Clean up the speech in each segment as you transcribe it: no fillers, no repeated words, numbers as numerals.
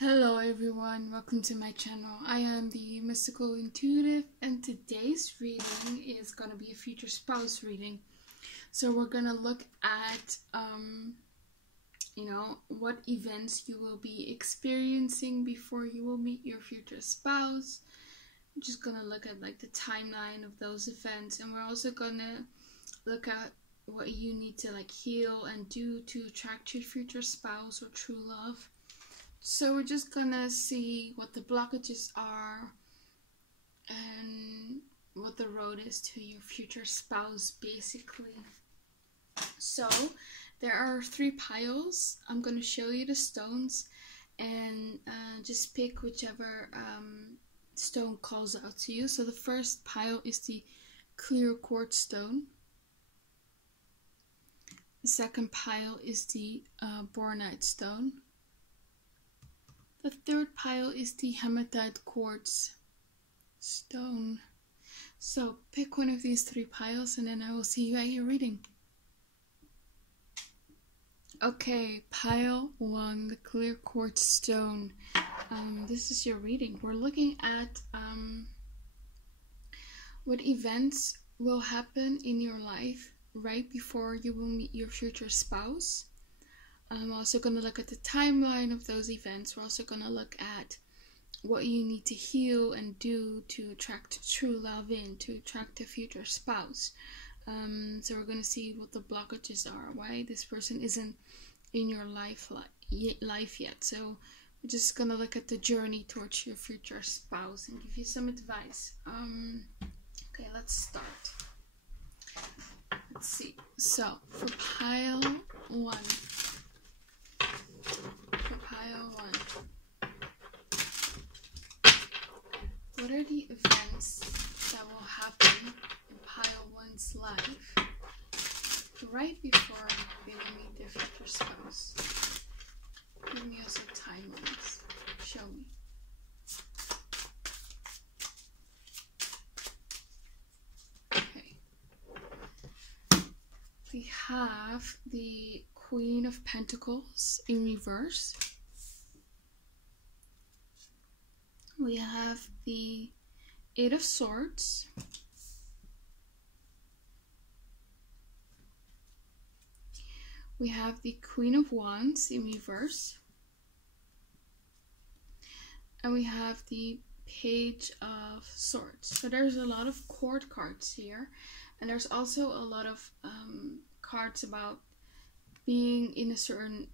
Hello everyone, welcome to my channel. I am the Mystical Intuitive and today's reading is going to be a future spouse reading. So we're going to look at, what events you will be experiencing before you will meet your future spouse. I'm just going to look at like the timeline of those events, and we're also going to look at what you need to like heal and do to attract your future spouse or true love. So we're just gonna see what the blockages are and what the road is to your future spouse, basically. So there are 3 piles. I'm gonna show you the stones and just pick whichever stone calls out to you. So the first pile is the clear quartz stone. The second pile is the Bornite stone. The third pile is the Hematite quartz stone. So pick one of these 3 piles and then I will see you at your reading. Okay, pile 1, the clear quartz stone. This is your reading. We're looking at what events will happen in your life right before you will meet your future spouse. I'm also going to look at the timeline of those events. We're also going to look at what you need to heal and do to attract true love to attract a future spouse. So we're going to see what the blockages are, why this person isn't in your life yet. So we're just going to look at the journey towards your future spouse and give you some advice. Okay, let's start. Let's see. So for pile 1. What are the events that will happen in pile 1's life right before they will meet their future spouse? Give me also timelines. Show me. Okay. We have the Queen of Pentacles in reverse. We have the 8 of Swords. We have the Queen of Wands in reverse. And we have the Page of Swords. So there's a lot of court cards here. And there's also a lot of cards about being in a certain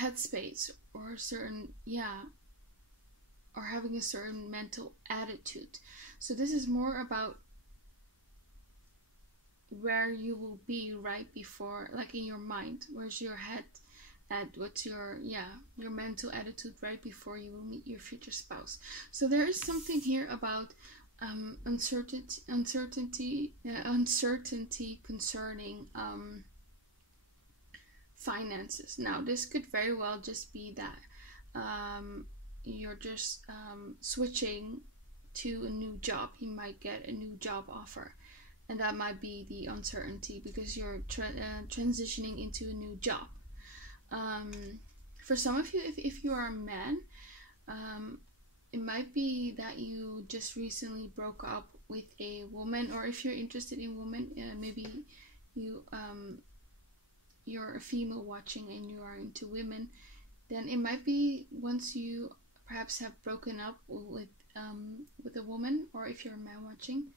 headspace or a certain, or having a certain mental attitude. So this is more about where you will be right before, like in your mind. Where's your head at? What's your mental attitude right before you will meet your future spouse. So there is something here about uncertainty concerning finances. Now this could very well just be that you're just switching to a new job. You might get a new job offer, and that might be the uncertainty because you're transitioning into a new job. For some of you, if you are a man, it might be that you just recently broke up with a woman, or if you're interested in women, maybe you're a female watching and you are into women, then it might be once you perhaps have broken up with a woman, or if you're a man watching,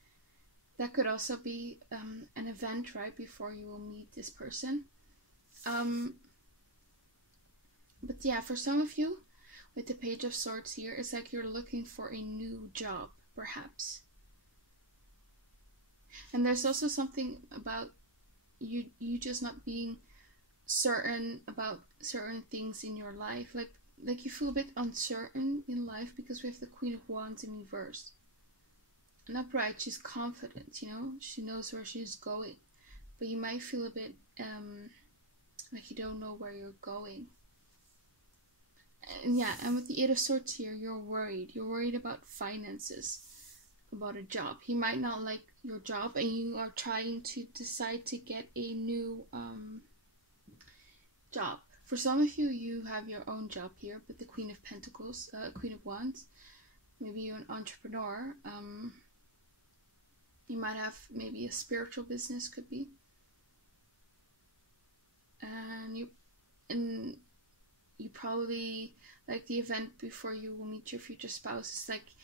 that could also be an event right before you will meet this person. But yeah, for some of you, with the Page of Swords here, it's like you're looking for a new job, perhaps. And there's also something about you just not being certain about certain things in your life, like you feel a bit uncertain in life because we have the Queen of Wands in reverse. And upright, she's confident, she knows where she's going, but you might feel a bit like you don't know where you're going. And with the 8 of Swords here, you're worried about finances, about a job. He might not like your job and you are trying to decide to get a new job. For some of you, you have your own job here, but the Queen of Pentacles, Queen of Wands, maybe you're an entrepreneur. You might have maybe a spiritual business, could be. And you probably, like the event before you will meet your future spouse, it's like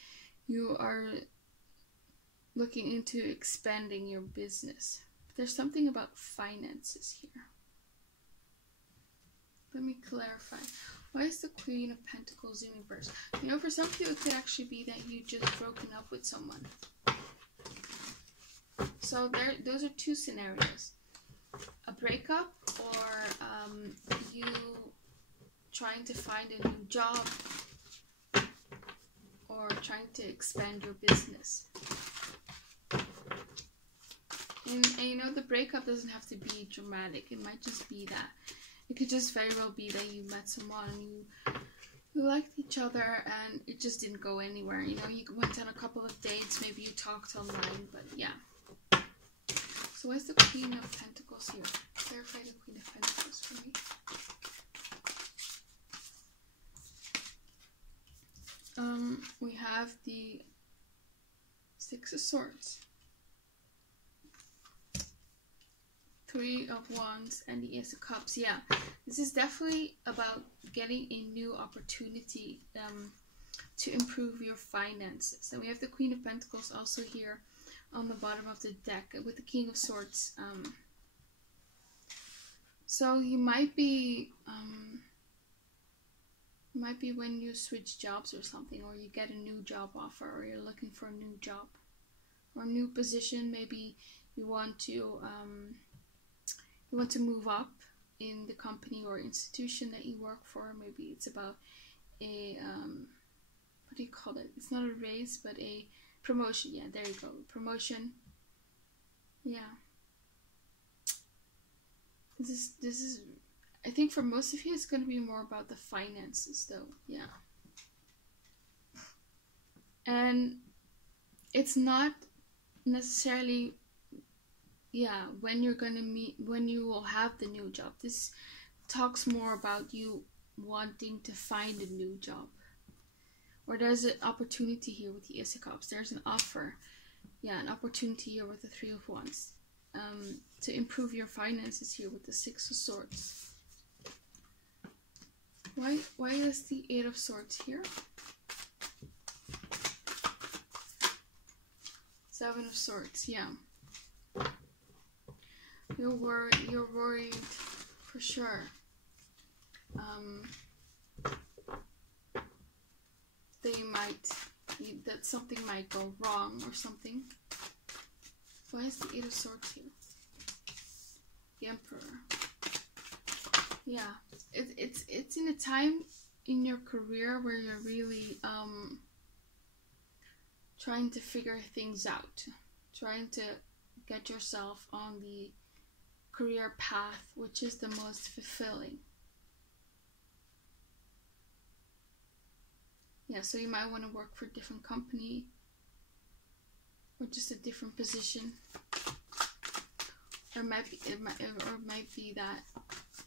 you are looking into expanding your business. But there's something about finances here. Let me clarify. Why is the Queen of Pentacles in reverse? You know, for some of you, it could actually be that you just broken up with someone. So those are two scenarios. A breakup, or you trying to find a new job, or trying to expand your business. And you know, the breakup doesn't have to be dramatic. It might just be that. It could just very well be that you met someone and you liked each other and it just didn't go anywhere. You know, you went on a couple of dates, maybe you talked online, but yeah. So where's the Queen of Pentacles here? Clarify the Queen of Pentacles for me. We have the Six of Swords, Three of Wands, and the Ace of Cups. Yeah, this is definitely about getting a new opportunity to improve your finances. And we have the Queen of Pentacles also here on the bottom of the deck with the King of Swords. So you might be when you switch jobs or something, or you get a new job offer, or you're looking for a new job or a new position. Maybe you want to move up in the company or institution that you work for. Maybe it's about a what do you call it? It's not a raise, but a promotion. Yeah, there you go. Promotion. Yeah. This is, I think for most of you, it's going to be more about the finances, though. Yeah. And it's not necessarily, yeah, when you're going to meet, when you will have the new job. This talks more about you wanting to find a new job. Or there's an opportunity here with the Ace of Cups. There's an offer. Yeah, an opportunity here with the Three of Wands. To improve your finances here with the Six of Swords. Why is the Eight of Swords here? Seven of Swords, yeah. You're worried for sure. That something might go wrong or something. Why is the Eight of Swords here? The Emperor. Yeah, it's in a time in your career where you're really trying to figure things out, trying to get yourself on the career path, which is the most fulfilling. Yeah, so you might want to work for a different company or just a different position. Or it might be that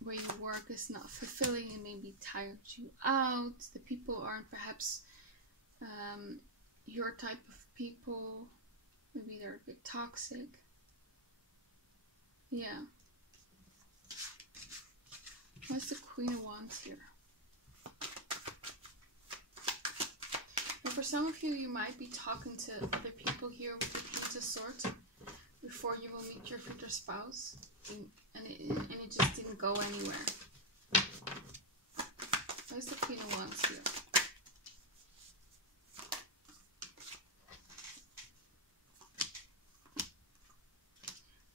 where you work is not fulfilling and maybe tires you out. The people aren't perhaps your type of people. Maybe they're a bit toxic. Yeah. What's the Queen of Wands here? And for some of you, you might be talking to other people here with the Queen of Swords before you will meet your future spouse, and it just didn't go anywhere. Where's the Queen of Wands here?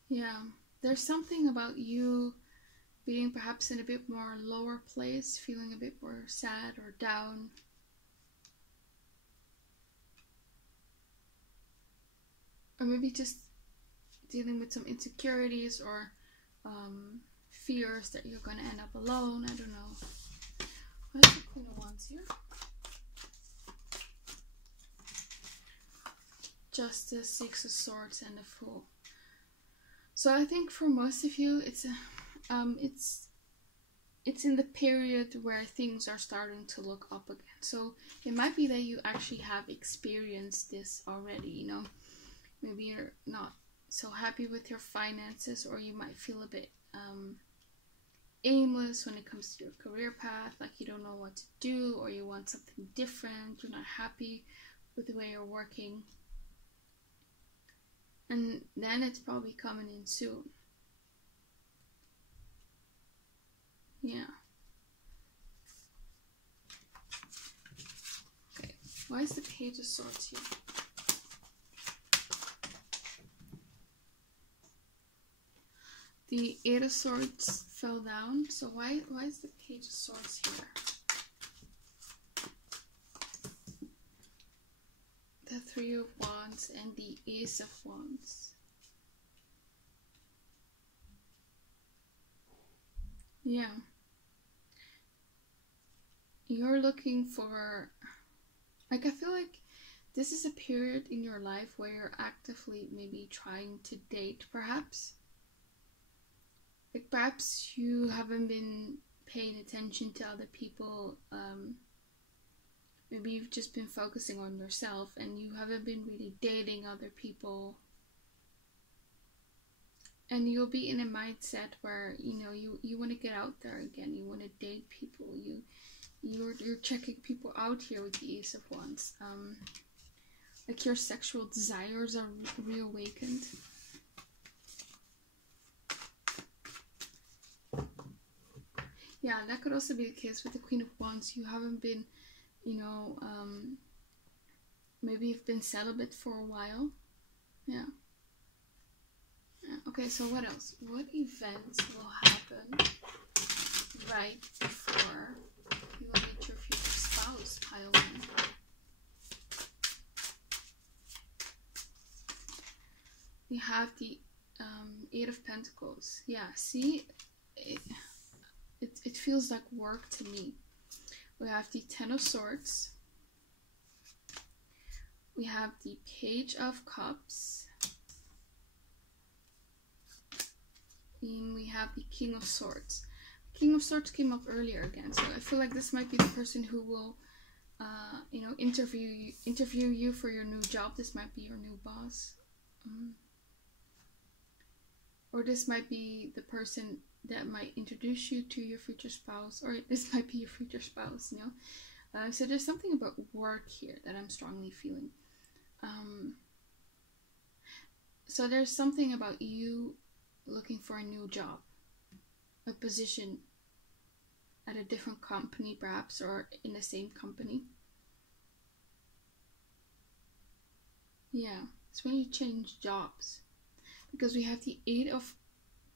Yeah, there's something about you being perhaps in a bit more lower place, feeling a bit more sad or down. Or maybe just dealing with some insecurities or fears that you're going to end up alone. I don't know. What's the Queen of Wands here? Justice, Six of Swords, and the Fool. So I think for most of you, it's it's in the period where things are starting to look up again. So it might be that you actually have experienced this already, you know. Maybe you're not so happy with your finances, or you might feel a bit aimless when it comes to your career path, like you don't know what to do, or you want something different, you're not happy with the way you're working. And then it's probably coming in soon. Yeah. Okay, why is the Page of Swords here? The Eight of Swords fell down, so why is the Page of Swords here? The Three of Wands and the Ace of Wands. Yeah. You're looking for, like, I feel like this is a period in your life where you're actively maybe trying to date, perhaps. Like, perhaps you haven't been paying attention to other people. Maybe you've just been focusing on yourself and you haven't been really dating other people. And you'll be in a mindset where, you know, you want to get out there again. You want to date people. You're checking people out here with the Ace of Wands. Like, your sexual desires are reawakened. Yeah, that could also be the case with the Queen of Wands. You haven't been, you know, maybe you've been celibate for a while. Yeah. Okay, so what else? What events will happen right before you will meet your future spouse, pile 1? We have the Eight of Pentacles. Yeah, see? It feels like work to me. We have the Ten of Swords. We have the Page of Cups. And we have the King of Swords. King of Swords came up earlier again, so I feel like this might be the person who will, you know, interview you for your new job. This might be your new boss. Or this might be the person that might introduce you to your future spouse, or this might be your future spouse, you know. So there's something about work here that I'm strongly feeling. So there's something about you looking for a new job, a position at a different company perhaps, or in the same company. Yeah, it's when you change jobs, because we have the Eight of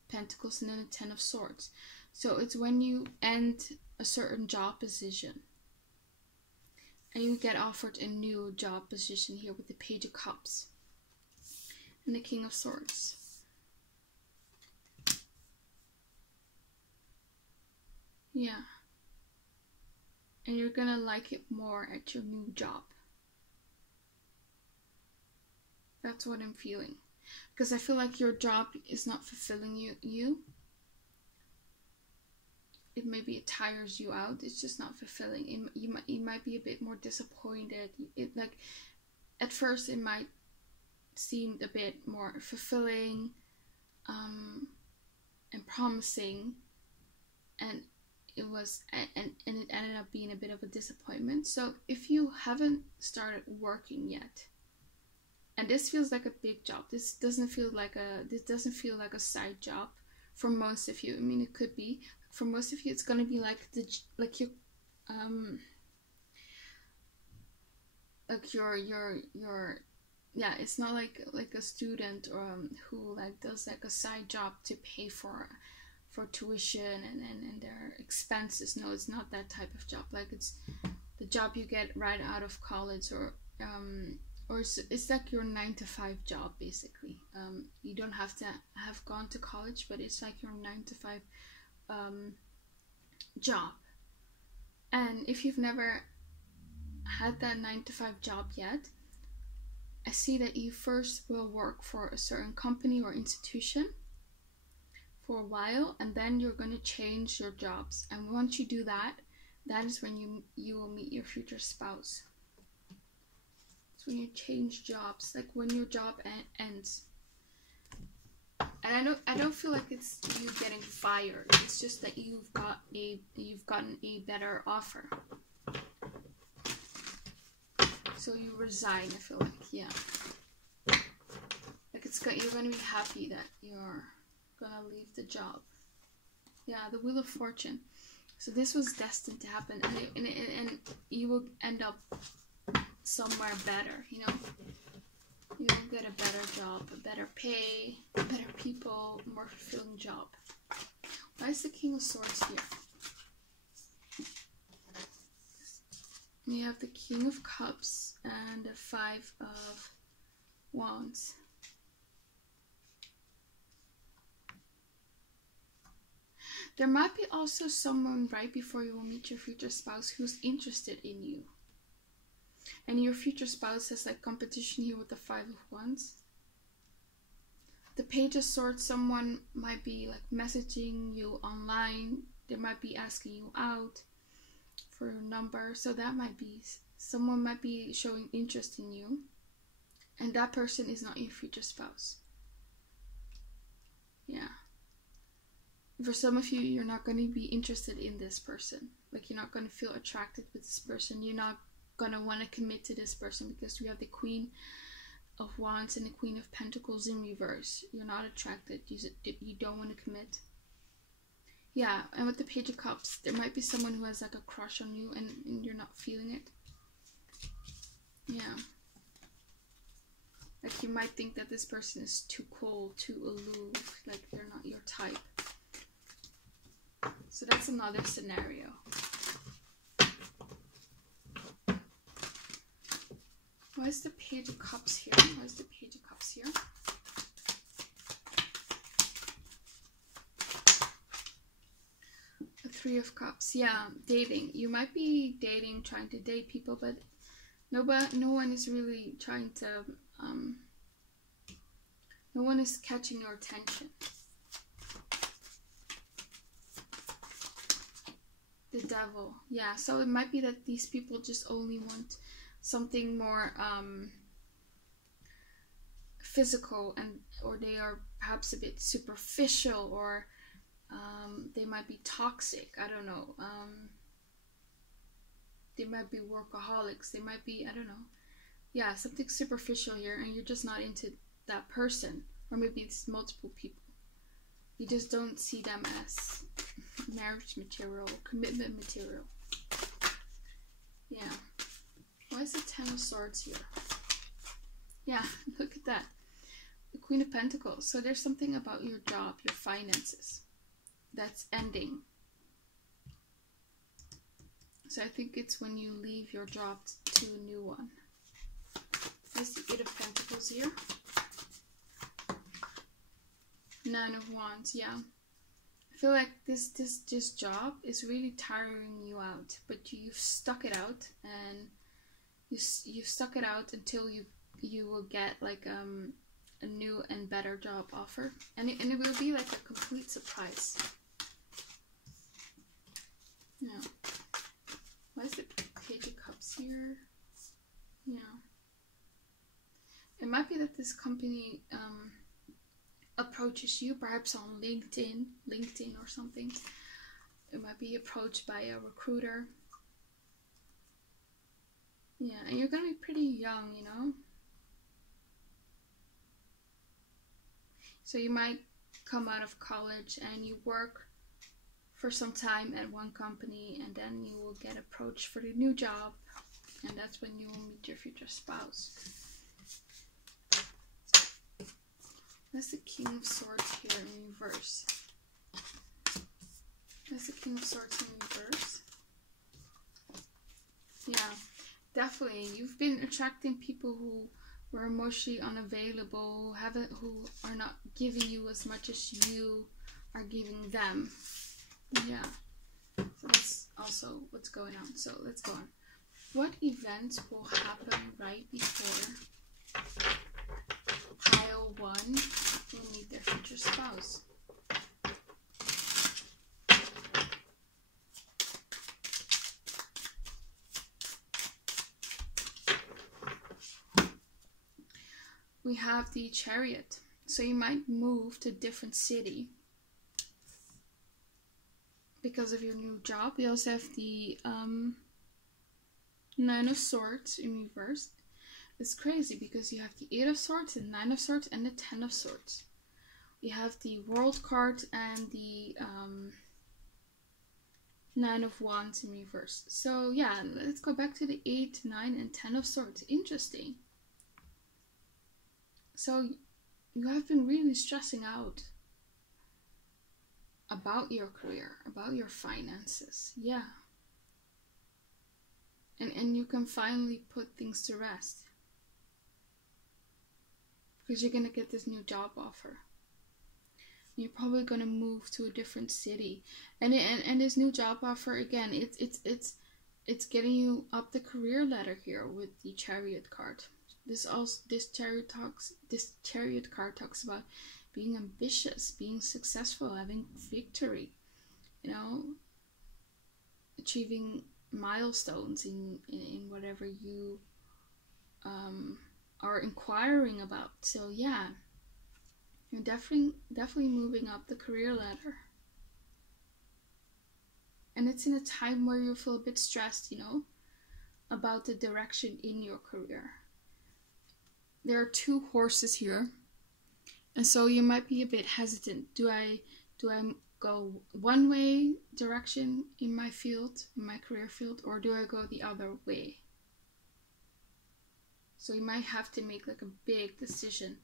Pentacles and then the Ten of Swords. So it's when you end a certain job position and you get offered a new job position here with the Page of Cups and the King of Swords. Yeah. And you're gonna like it more at your new job. That's what I'm feeling. Because I feel like your job is not fulfilling you. Maybe it tires you out. It's just not fulfilling. You might be a bit more disappointed. Like, at first it might seem a bit more fulfilling and promising, and it ended up being a bit of a disappointment. So if you haven't started working yet, and this feels like a big job, this doesn't feel like a side job for most of you. I mean, it could be. For most of you, it's gonna be like your yeah. It's not like a student who like does like a side job to pay for tuition and their expenses. No, it's not that type of job. Like, it's the job you get right out of college, or it's like your 9-to-5 job basically. You don't have to have gone to college, but it's like your 9-to-5 job. And if you've never had that 9-to-5 job yet, I see that you first will work for a certain company or institution for a while, and then you're going to change your jobs. And once you do that, that is when you will meet your future spouse. It's when you change jobs, like when your job ends. And I don't feel like it's you getting fired. It's just that you've gotten a better offer. So you resign, I feel like, yeah. Like you're gonna be happy that you're gonna leave the job. Yeah, the Wheel of Fortune. So this was destined to happen, and you will end up somewhere better, you know? You will get a better job, a better pay, better people, more fulfilling job. Why is the King of Swords here? We have the King of Cups and the 5 of Wands. There might be also someone right before you will meet your future spouse who's interested in you. And your future spouse has like competition here with the 5 of Wands. The Page of Swords, someone might be like messaging you online. They might be asking you out for your number. So that might be, someone might be showing interest in you. And that person is not your future spouse. Yeah. For some of you, you're not going to be interested in this person. Like, you're not going to feel attracted with this person. You're not going to want to commit to this person because we have the Queen of Wands and the Queen of Pentacles in reverse. You're not attracted. You don't want to commit. Yeah, and with the Page of Cups, there might be someone who has like a crush on you and you're not feeling it. Yeah. Like, you might think that this person is too cold, too aloof, like they're not your type. So that's another scenario. Why is the Page of Cups here? Why is the Page of Cups here? The 3 of Cups. Yeah, dating. You might be dating, trying to date people, but no one is really trying to, no one is catching your attention. The Devil. Yeah, so it might be that these people just only want something more physical, or they are perhaps a bit superficial, or they might be toxic. I don't know. They might be workaholics. They might be, I don't know. Yeah, something superficial here, and you're just not into that person. Or maybe it's multiple people. You just don't see them as marriage material, commitment material. Yeah. Why is the 10 of Swords here? Yeah, look at that. The Queen of Pentacles. So there's something about your job, your finances, that's ending. So I think it's when you leave your job to a new one. There's the 8 of Pentacles here. 9 of Wands, yeah. I feel like this job is really tiring you out, but you've stuck it out, and you've stuck it out until you will get like a new and better job offer, and it will be like a complete surprise. Yeah. Why is the Page of Cups here? Yeah. It might be that this company approaches you, perhaps on LinkedIn or something. It might be approached by a recruiter. Yeah, and you're gonna be pretty young, you know? So you might come out of college and you work for some time at one company, and then you will get approached for the new job, and that's when you will meet your future spouse. That's the King of Swords here in reverse. That's the King of Swords in reverse. Yeah, definitely. You've been attracting people who were emotionally unavailable, who are not giving you as much as you are giving them. Yeah. So that's also what's going on. So let's go on. What events will happen right before Pile 1 will meet their future spouse? we have the Chariot. So you might move to a different city because of your new job. We also have the Nine of Swords in reverse. It's crazy because you have the Eight of Swords, the Nine of Swords, and the Ten of Swords. We have the World card and the Nine of Wands in reverse. So yeah, let's go back to the 8, 9, and 10 of Swords. Interesting. So you have been really stressing out about your career, about your finances. Yeah. And you can finally put things to rest. Because you're going to get this new job offer. You're probably going to move to a different city. And this new job offer, again, it's getting you up the career ladder here with the Chariot card. This Chariot card talks about being ambitious, being successful, having victory, you know, achieving milestones in whatever you are inquiring about. So yeah, you're definitely moving up the career ladder. And it's in a time where you feel a bit stressed, you know, about the direction in your career. There are 2 horses here. And so you might be a bit hesitant. Do I go one way direction in my field, in my career field, or do I go the other way? So you might have to make like a big decision.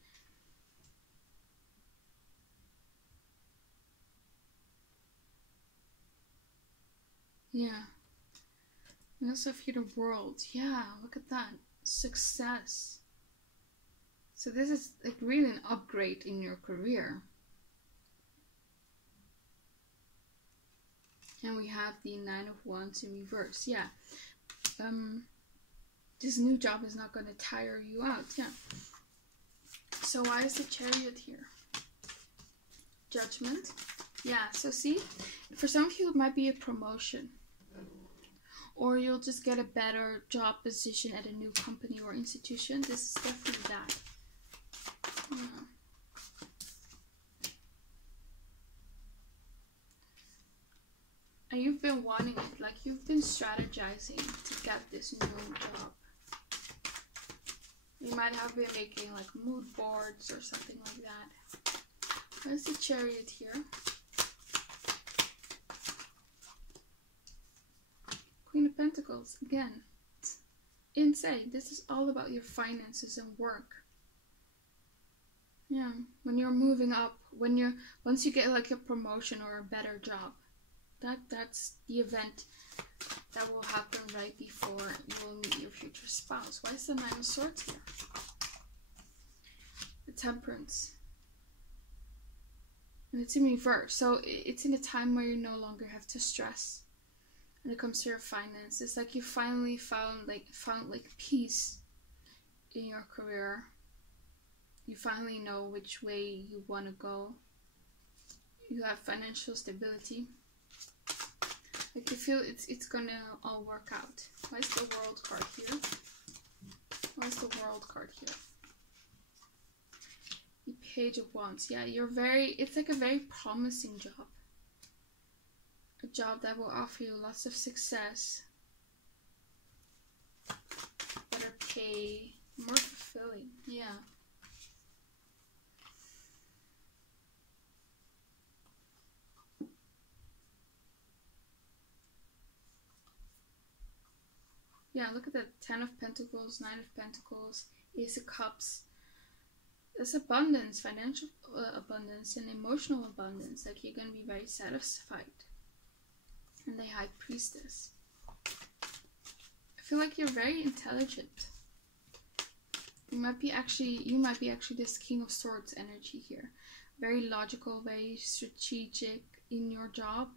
Yeah. We also have here the World. Yeah, look at that. Success. So this is like really an upgrade in your career. And we have the Nine of Wands in reverse. Yeah. This new job is not going to tire you out. Yeah. So why is the Chariot here? Judgment. Yeah, so see, for some of you it might be a promotion. Or you'll just get a better job position at a new company or institution. This is definitely that. Yeah. And you've been wanting it, like you've been strategizing to get this new job. You might have been making like mood boards or something like that. Where's the Chariot here? Queen of Pentacles, again. It's insane. This is all about your finances and work. Yeah, when you're moving up, once you get like a promotion or a better job, that's the event that will happen right before you will meet your future spouse. Why is the Nine of Swords here? The Temperance. And it's in reverse, so it's in a time where you no longer have to stress when it comes to your finances. It's like you finally found peace in your career. You finally know which way you want to go. You have financial stability. Like you feel it's gonna all work out. Why is the World card here? Why is the World card here? The Page of Wands. Yeah, it's like a very promising job. A job that will offer you lots of success, better pay, more fulfilling. Yeah. Yeah, look at that. 10 of Pentacles, 9 of Pentacles, Ace of Cups. There's abundance, financial abundance and emotional abundance. Like you're going to be very satisfied. And the High Priestess. I feel like you're very intelligent. You might be actually this King of Swords energy here. Very logical, very strategic in your job.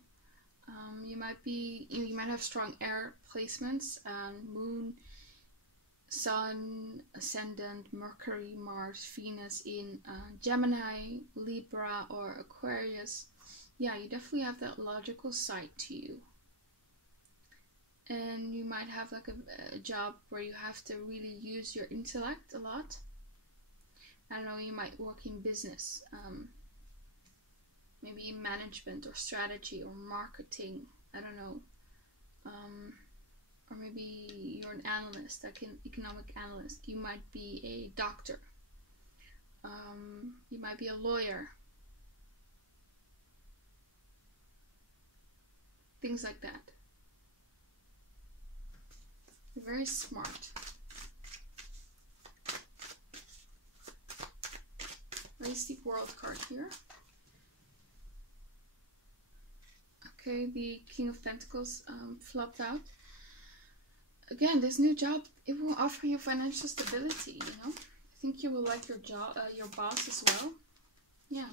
You might have strong air placements, Moon, Sun, Ascendant, Mercury, Mars, Venus in Gemini, Libra, or Aquarius. Yeah, you definitely have that logical side to you. And you might have like a job where you have to really use your intellect a lot. I don't know, you might work in business, maybe in management or strategy or marketing, I don't know, or maybe you're an analyst, like an economic analyst. You might be a doctor, you might be a lawyer, things like that. You're very smart. Raise the World card here. Okay, the King of Pentacles flopped out. Again, this new job, it will offer you financial stability, you know? I think you will like your job, your boss as well. Yeah.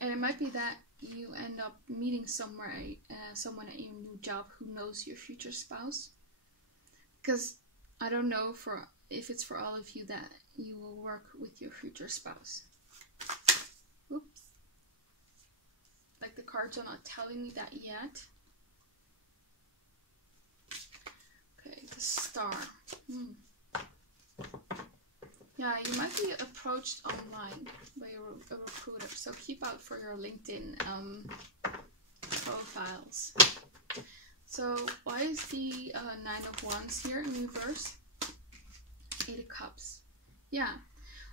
And it might be that you end up meeting someone at your new job who knows your future spouse. Because I don't know if it's for all of you that you will work with your future spouse. Oops. Like the cards are not telling me that yet. Okay, the Star. Yeah, you might be approached online by a recruiter, so keep out for your LinkedIn profiles. So why is the Nine of Wands here in reverse? Eight of Cups. Yeah,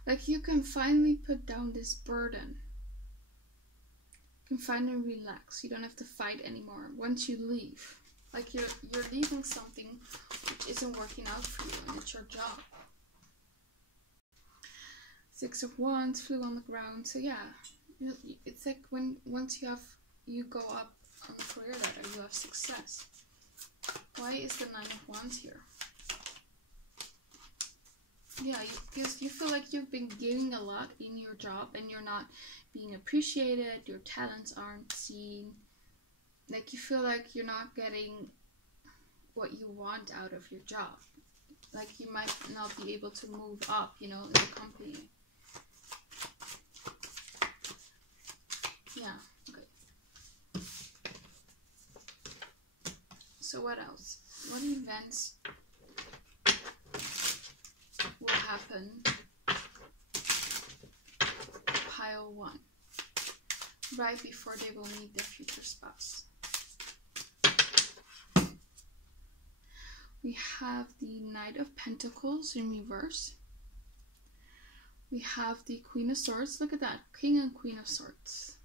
like you can finally put down this burden. You can finally relax. You don't have to fight anymore once you leave. Like you're leaving something which isn't working out for you, and it's your job. Six of Wands flew on the ground. So yeah, it's like once you go up on the career ladder, you have success. Why is the Nine of Wands here? Yeah, you feel like you've been giving a lot in your job and you're not being appreciated, your talents aren't seen. Like you feel like you're not getting what you want out of your job. Like you might not be able to move up, you know, in the company. Yeah, okay. So what else? What events will happen? Pile 1. Right before they will meet their future spouse. We have the Knight of Pentacles in reverse. We have the Queen of Swords. Look at that. King and Queen of Swords.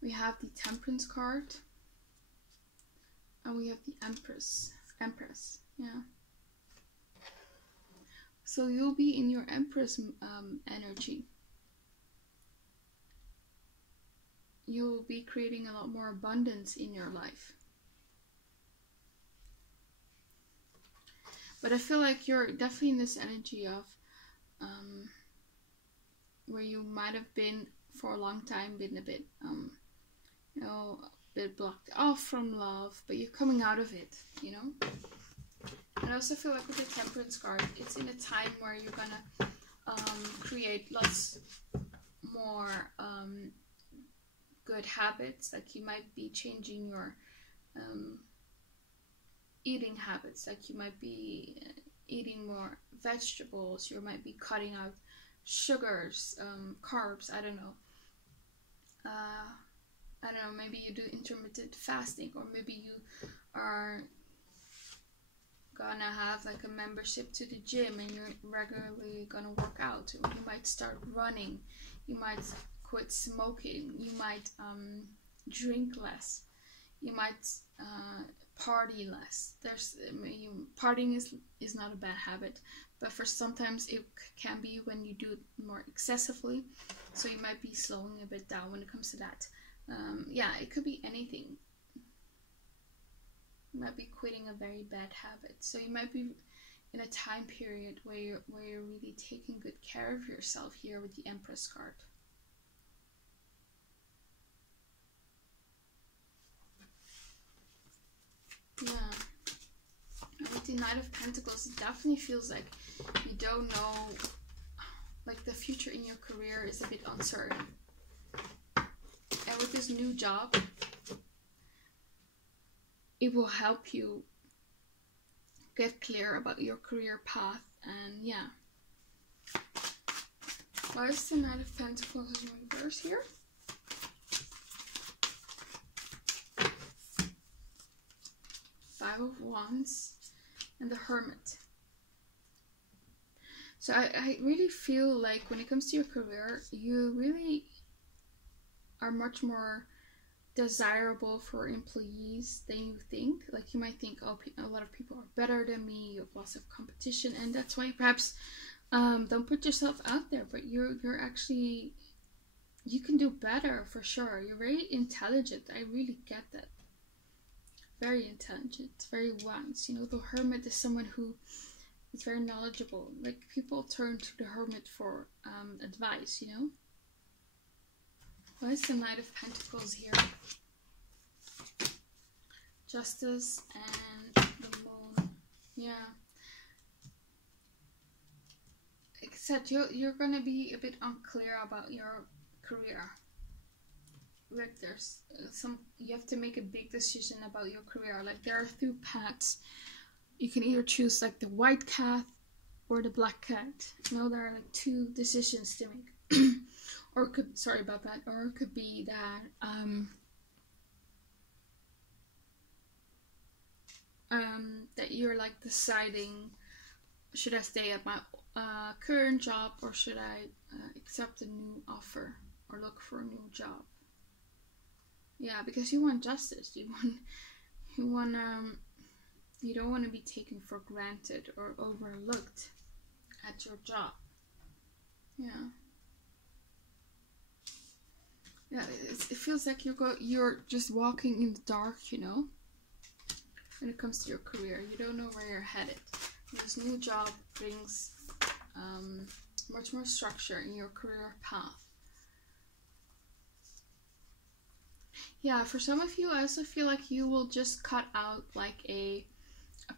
We have the Temperance card. And we have the Empress. Yeah. So you'll be in your Empress energy. You'll be creating a lot more abundance in your life. But I feel like you're definitely in this energy of where you might have been for a long time, been a bit you know, a bit blocked off from love, but you're coming out of it, you know. And I also feel like with the Temperance card, it's in a time where you're gonna create lots more good habits. Like you might be changing your eating habits. Like you might be eating more vegetables. You might be cutting out sugars, carbs. I don't know. Maybe you do intermittent fasting, or maybe you are gonna have like a membership to the gym and you're regularly gonna work out. You might start running. You might quit smoking. You might drink less. You might party less. Partying is not a bad habit, but for sometimes it can be when you do it more excessively. So you might be slowing a bit down when it comes to that. Yeah, it could be anything. You might be quitting a very bad habit. So you might be in a time period where you're really taking good care of yourself here with the Empress card. Yeah. And with the Knight of Pentacles, it definitely feels like you don't know, like the future in your career is a bit uncertain. And with this new job, it will help you get clear about your career path And yeah. Why is the Knight of Pentacles in reverse here? Five of Wands and the Hermit. So I really feel like when it comes to your career, you really are much more desirable for employees than you think. Like you might think, oh, a lot of people are better than me, you have lots of competition, and that's why perhaps don't put yourself out there, but you're actually, you can do better for sure. You're very intelligent. I really get that. Very intelligent, very wise. You know, the Hermit is someone who is very knowledgeable. Like people turn to the Hermit for advice, you know. Why is the Knight of Pentacles here? Justice and the Moon. Yeah. Except you're gonna be a bit unclear about your career. Like there's you have to make a big decision about your career. Like there are two paths. You can either choose like the white cat or the black cat. You know, there are like two decisions to make. Or it could, sorry about that, or it could be that that you're like deciding, should I stay at my current job, or should I accept a new offer or look for a new job? Yeah, because you want justice. You don't want to be taken for granted or overlooked at your job. Yeah. Yeah, it feels like you're just walking in the dark, you know. When it comes to your career, you don't know where you're headed. And this new job brings much more structure in your career path. Yeah, for some of you, I also feel like you will just cut out like a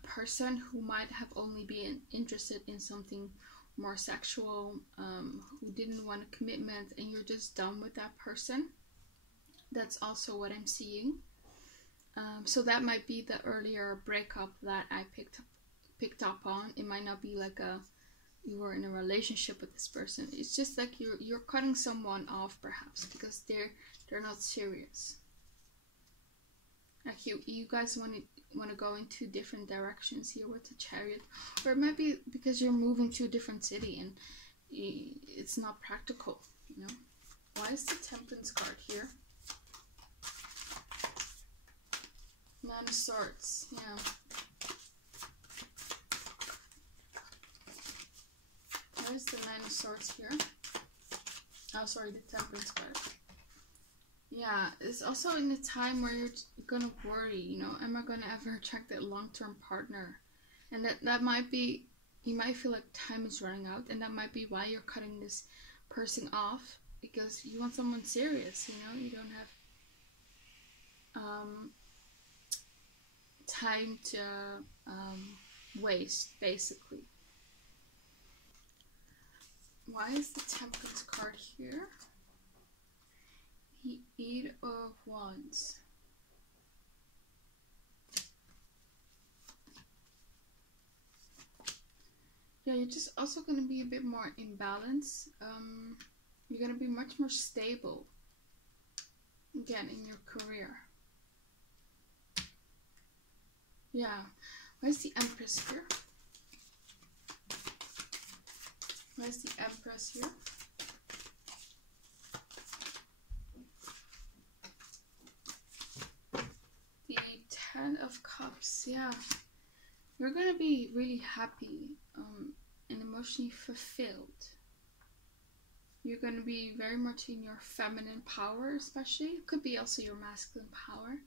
person who might have only been interested in something more sexual, who didn't want a commitment, and you're just done with that person. That's also what I'm seeing. So that might be the earlier breakup that I picked up on. It might not be like you were in a relationship with this person. It's just like you're cutting someone off perhaps because they're not serious. Like you guys want to go in two different directions here with the Chariot, or it might be because you're moving to a different city and it's not practical, you know. Why is the Temperance card here? Nine of Swords, yeah. Why is the Nine of Swords here? Oh, sorry, the Temperance card. Yeah, it's also in a time where you're gonna worry, you know, am I gonna ever attract that long-term partner? And that might be, you might feel like time is running out, and that might be why you're cutting this person off, because you want someone serious, you know, you don't have time to waste, basically. Why is the Temperance card here? The Eight of Wands. Yeah, you're just also going to be a bit more in balance. You're going to be much more stable, again, in your career. Yeah. Where's the Empress here? Where's the Empress here? The Ten of Cups. Yeah. You're going to be really happy and emotionally fulfilled. You're going to be very much in your feminine power, especially. It could be also your masculine power.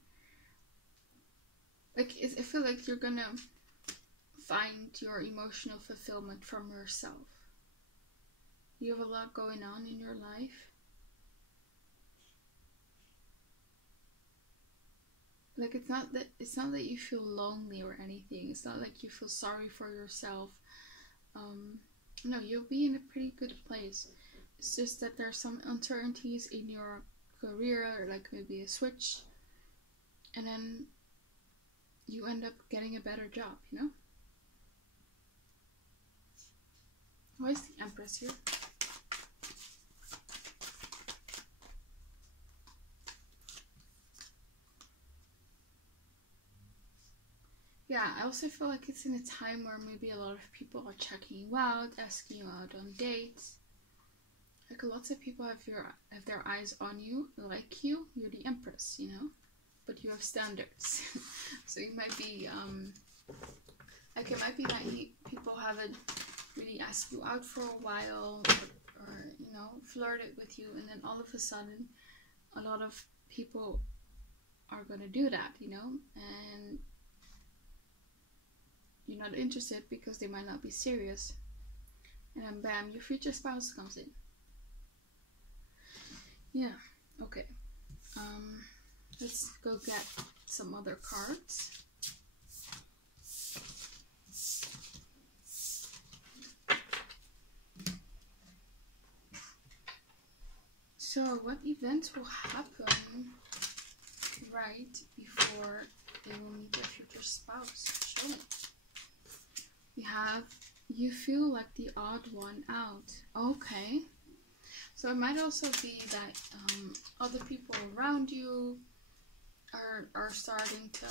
Like, I feel like you're going to find your emotional fulfillment from yourself. You have a lot going on in your life. Like, it's not that you feel lonely or anything. It's not like you feel sorry for yourself. No, you'll be in a pretty good place. It's just that there's some uncertainties in your career, like maybe a switch, and then you end up getting a better job, you know? Why is the Empress here? Yeah, I also feel like it's in a time where maybe a lot of people are checking you out, asking you out on dates. Like lots of people have their eyes on you, like you. You're the Empress, you know, but you have standards. So you might be like it might be that people haven't really asked you out for a while, or you know, flirted with you, and then all of a sudden, a lot of people are gonna do that, you know, and you're not interested because they might not be serious, and then bam, your future spouse comes in. Yeah, okay. Let's go get some other cards. So, what events will happen right before they will meet their future spouse? Show me. We have, you feel like the odd one out. Okay. So it might also be that other people around you are starting to,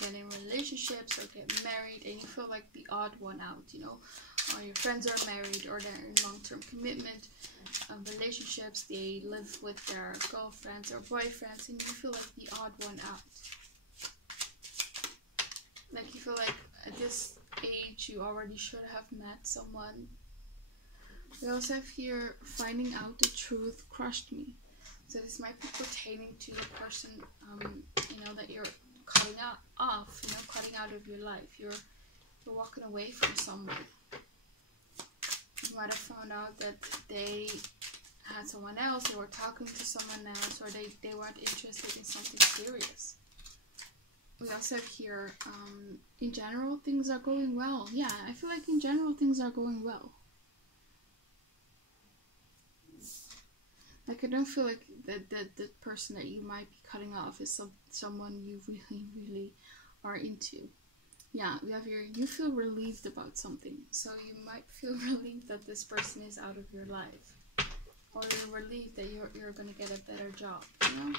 get in relationships or get married, and you feel like the odd one out, you know. Or your friends are married, or they're in long-term commitment relationships, they live with their girlfriends or boyfriends, and you feel like the odd one out. Like you feel like at this age you already should have met someone. We also have here, finding out the truth crushed me. So this might be pertaining to the person, you know, that you're cutting off, you know, cutting out of your life. You're walking away from someone. You might have found out that they had someone else, they were talking to someone else, or they weren't interested in something serious. We also have here, in general, things are going well. Yeah, I feel like in general, things are going well. Like, I don't feel like the person that you might be cutting off is someone you really, really are into. Yeah, we have here, you feel relieved about something. So you might feel relieved that this person is out of your life. Or you're relieved that you're going to get a better job, you know?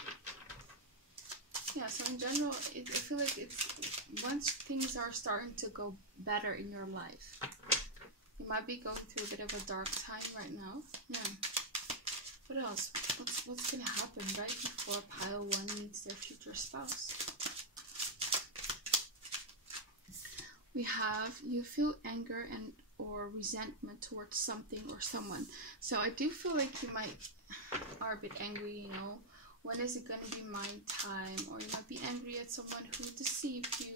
Yeah, so in general, I feel like it's, once things are starting to go better in your life, you might be going through a bit of a dark time right now. Yeah. What else? What's going to happen right before pile 1 meets their future spouse? We have, you feel anger and or resentment towards something or someone. So I do feel like you are a bit angry, you know. When is it going to be my time? Or you might be angry at someone who deceived you.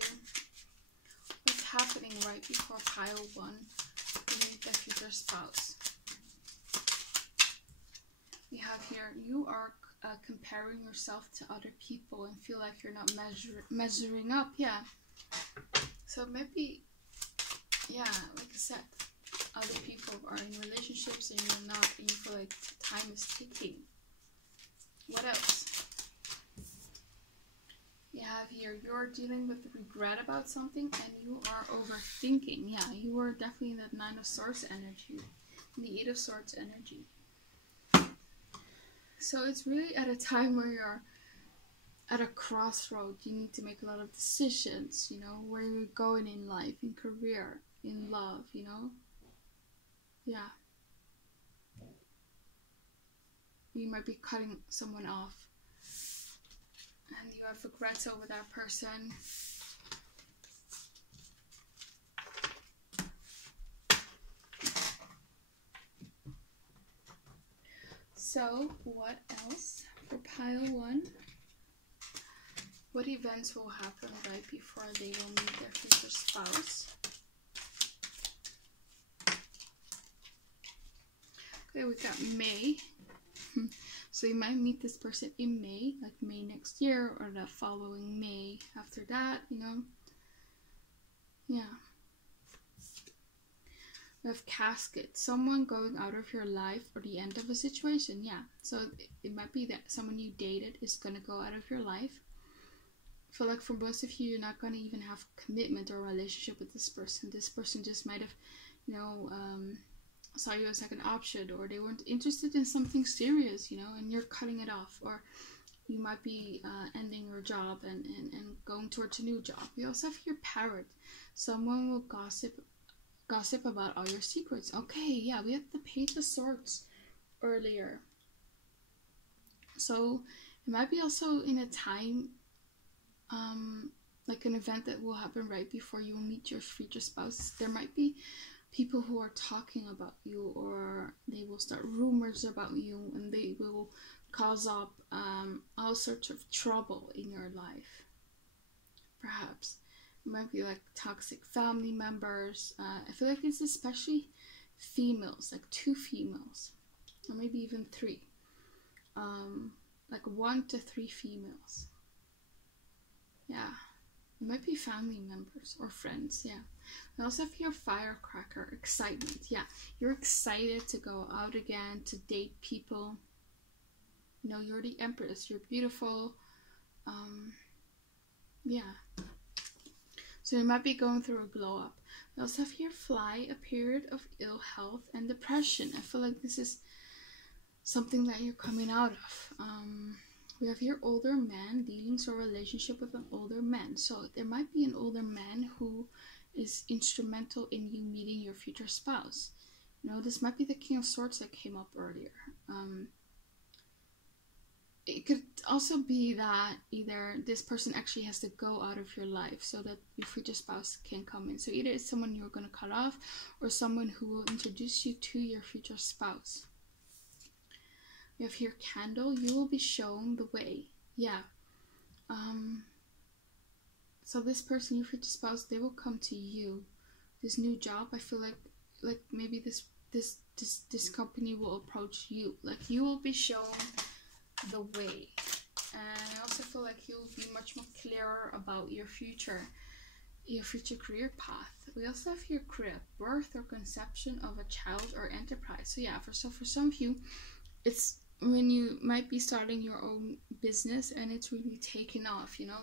What's happening right before pile 1 to meet their future spouse? We have here, you are comparing yourself to other people and feel like you're not measuring up. Yeah. So maybe, yeah, like I said, other people are in relationships and you're not, and you feel like time is ticking. What else? You have here, you're dealing with regret about something and you are overthinking. Yeah, you are definitely in that 9 of Swords energy, in the 8 of Swords energy. So it's really at a time where you're at a crossroad. You need to make a lot of decisions, you know, where you're going in life, in career, in love, you know. Yeah. You might be cutting someone off and you have regrets over that person. So, what else for pile 1? What events will happen right before they will meet their future spouse? Okay, we got May. So you might meet this person in May, like May next year, or the following May after that, you know. Yeah. We have Casket, someone going out of your life or the end of a situation. Yeah, so it might be that someone you dated is going to go out of your life. I feel like for most of you, you're not going to even have commitment or relationship with this person. This person just might have, you know, saw you as like an option, or they weren't interested in something serious, you know, and you're cutting it off. Or you might be ending your job and going towards a new job. We also have your parrot. Someone will gossip about all your secrets. Okay, yeah, we had the Page of Swords earlier. So it might be also in a time, like an event that will happen right before you will meet your future spouse. There might be people who are talking about you, or they will start rumors about you, and they will cause up all sorts of trouble in your life. Perhaps it might be like toxic family members. I feel like it's especially females, like 2 females, or maybe even 3. Like 1 to 3 females. Yeah, it might be family members or friends. Yeah. We also have your firecracker, excitement. Yeah, you're excited to go out again, to date people. You know, you're the Empress, you're beautiful. Yeah. So you might be going through a glow up. We also have here fly, a period of ill health and depression. I feel like this is something that you're coming out of. We have here older man, dealings or relationship with an older man. So there might be an older man who is instrumental in you meeting your future spouse. You know, this might be the King of Swords that came up earlier. It could also be that either this person actually has to go out of your life so that your future spouse can come in. So either it's someone you're going to cut off, or someone who will introduce you to your future spouse. We have here candle, you will be shown the way. Yeah. So this person, your future spouse, they will come to you. This new job, I feel like maybe this company will approach you. Like you will be shown the way. And I also feel like you'll be much more clearer about your future career path. We also have here crib, birth or conception of a child or enterprise. So yeah, for some of you, it's when you might be starting your own business and it's really taking off, you know,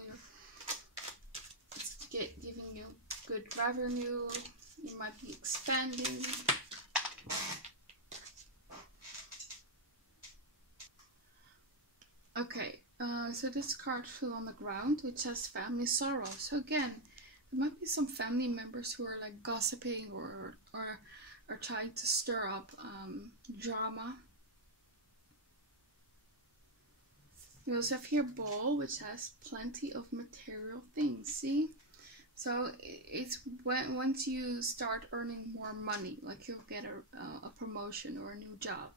it's giving you good revenue, you might be expanding. Okay, so this card fell on the ground, which says family sorrow. So again, there might be some family members who are like gossiping or are trying to stir up drama. We also have here bowl, which has plenty of material things. See, so it's once you start earning more money, like you'll get a promotion or a new job,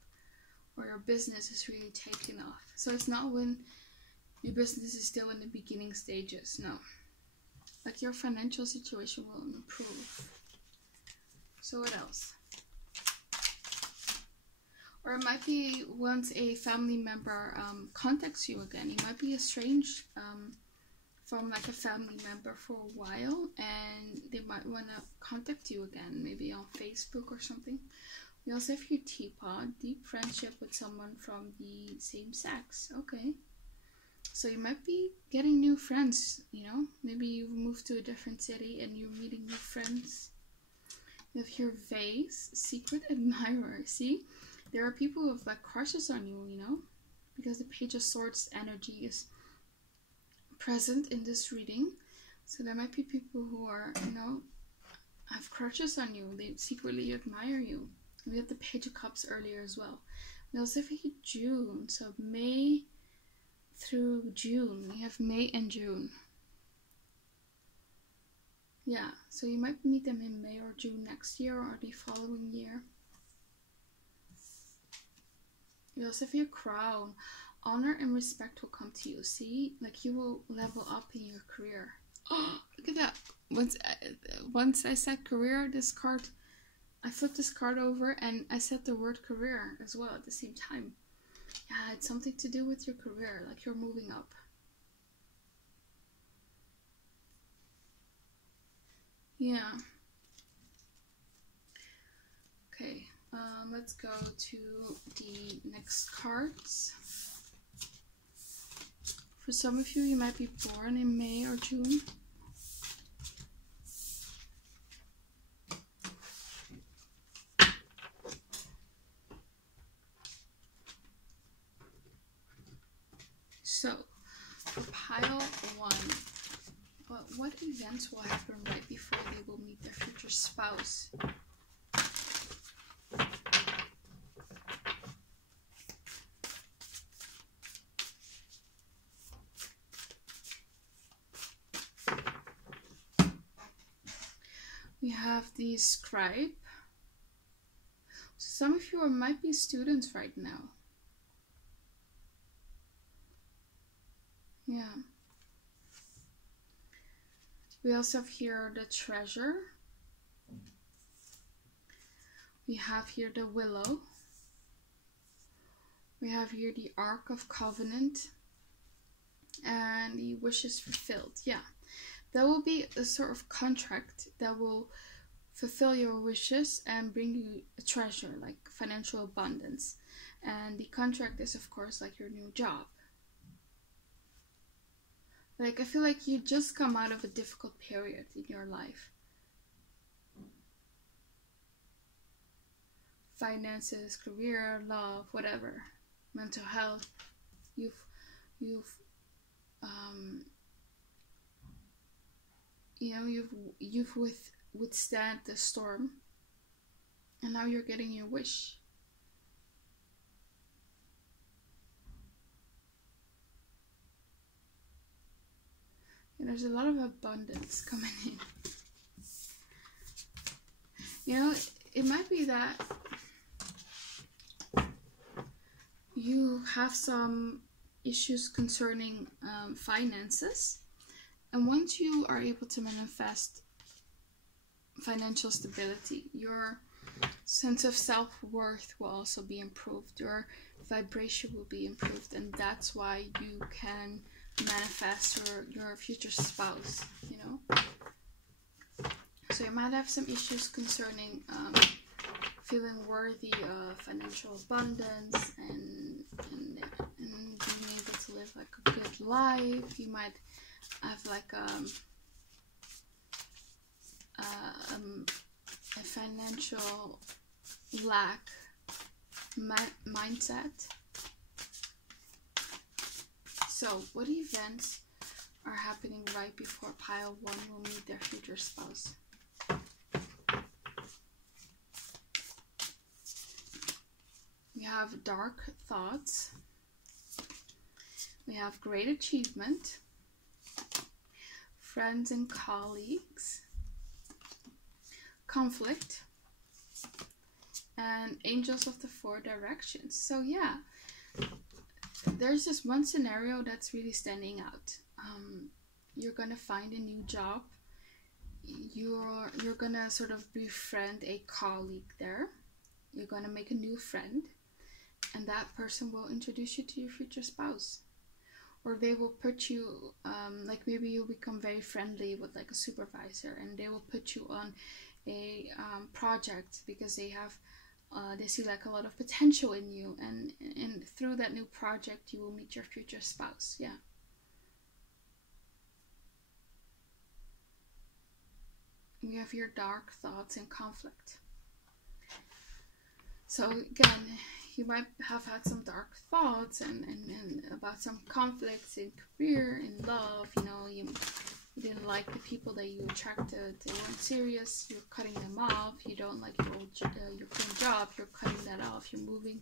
or your business is really taking off. So it's not when your business is still in the beginning stages. No, like your financial situation will improve. So what else? Or it might be once a family member contacts you again. You might be estranged from like a family member for a while, and they might want to contact you again, maybe on Facebook or something. We also have your teapot, deep friendship with someone from the same sex. Okay. So you might be getting new friends, you know. Maybe you've moved to a different city and you're meeting new friends. You have your vase, secret admirer. See? There are people who have like crushes on you, you know. Because the Page of Swords energy is present in this reading. So there might be people who are, you know, have crushes on you. They secretly admire you. We had the Page of Cups earlier as well. We also have June, so May through June. We have May and June. Yeah, so you might meet them in May or June next year or the following year. We also have your crown. Honor and respect will come to you. See, like you will level up in your career. Oh, look at that. Once I said career, this card, I flipped this card over and I said the word career as well at the same time. Yeah, it's something to do with your career, like you're moving up. Yeah. Okay, let's go to the next cards. For some of you, you might be born in May or June. pile 1. But what events will happen right before they will meet their future spouse? We have the scribe. So some of you might be students right now. Yeah. We also have here the treasure. We have here the willow. We have here the Ark of Covenant. And the wishes fulfilled. Yeah. There will be a sort of contract that will fulfill your wishes and bring you a treasure, like financial abundance. And the contract is, of course, like your new job. Like, I feel like you just come out of a difficult period in your life. Finances, career, love, whatever. Mental health. You've withstand the storm, and now you're getting your wish. And there's a lot of abundance coming in. You know, it might be that you have some issues concerning finances, and once you are able to manifest financial stability, your sense of self-worth will also be improved, your vibration will be improved, and that's why you can manifest your future spouse, you know. So you might have some issues concerning feeling worthy of financial abundance and being able to live like a good life. You might have like a financial lack mindset. So, what events are happening right before pile 1 will meet their future spouse? We have dark thoughts. We have great achievement. Friends and colleagues. Conflict. And angels of the 4 directions. So yeah, there's this one scenario that's really standing out. You're gonna find a new job. You're gonna sort of befriend a colleague there. You're gonna make a new friend, and that person will introduce you to your future spouse, or they will put you like maybe you'll become very friendly with like a supervisor, and they will put you on a project because they have they see like a lot of potential in you, and through that new project you will meet your future spouse. Yeah. We have your dark thoughts and conflict. So again, you might have had some dark thoughts and about some conflicts in career, in love. You know, you didn't like the people that you attracted. They weren't serious. You're cutting them off. You don't like your current job. You're cutting that off. You're moving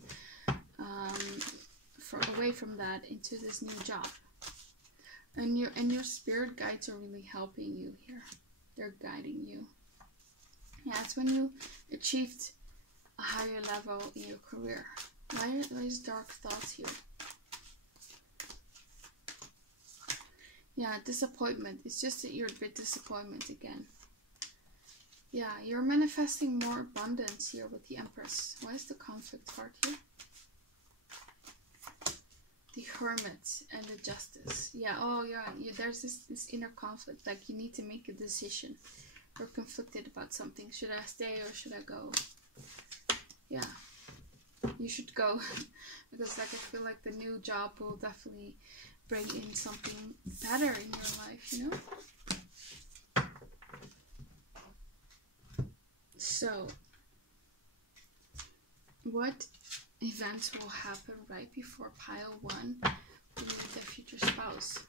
away from that into this new job. And your spirit guides are really helping you here. They're guiding you. Yeah, it's when you achieved a higher level in your career. Why are those dark thoughts here? Yeah, disappointment. It's just that you're a bit disappointed again. Yeah, you're manifesting more abundance here with the Empress. Why is the conflict card here? The Hermit and the Justice. Yeah, oh yeah, there's this inner conflict. Like you need to make a decision. You're conflicted about something. Should I stay or should I go? Yeah, you should go. Because like I feel like the new job will definitely bring in something better in your life, you know? So, what events will happen right before pile 1 to meet their future spouse?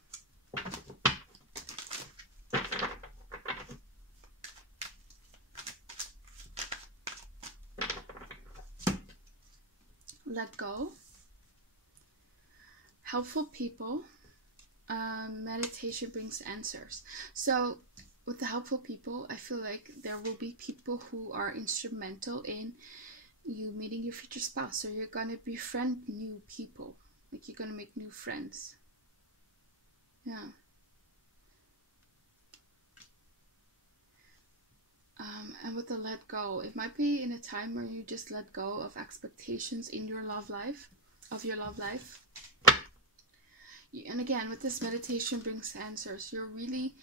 let go, helpful people, meditation brings answers. So with the helpful people, I feel like there will be people who are instrumental in you meeting your future spouse. So you're gonna befriend new people, like you're gonna make new friends. Yeah. And with the let go, it might be in a time where you just let go of expectations in your love life, And again, with this meditation brings answers. You're really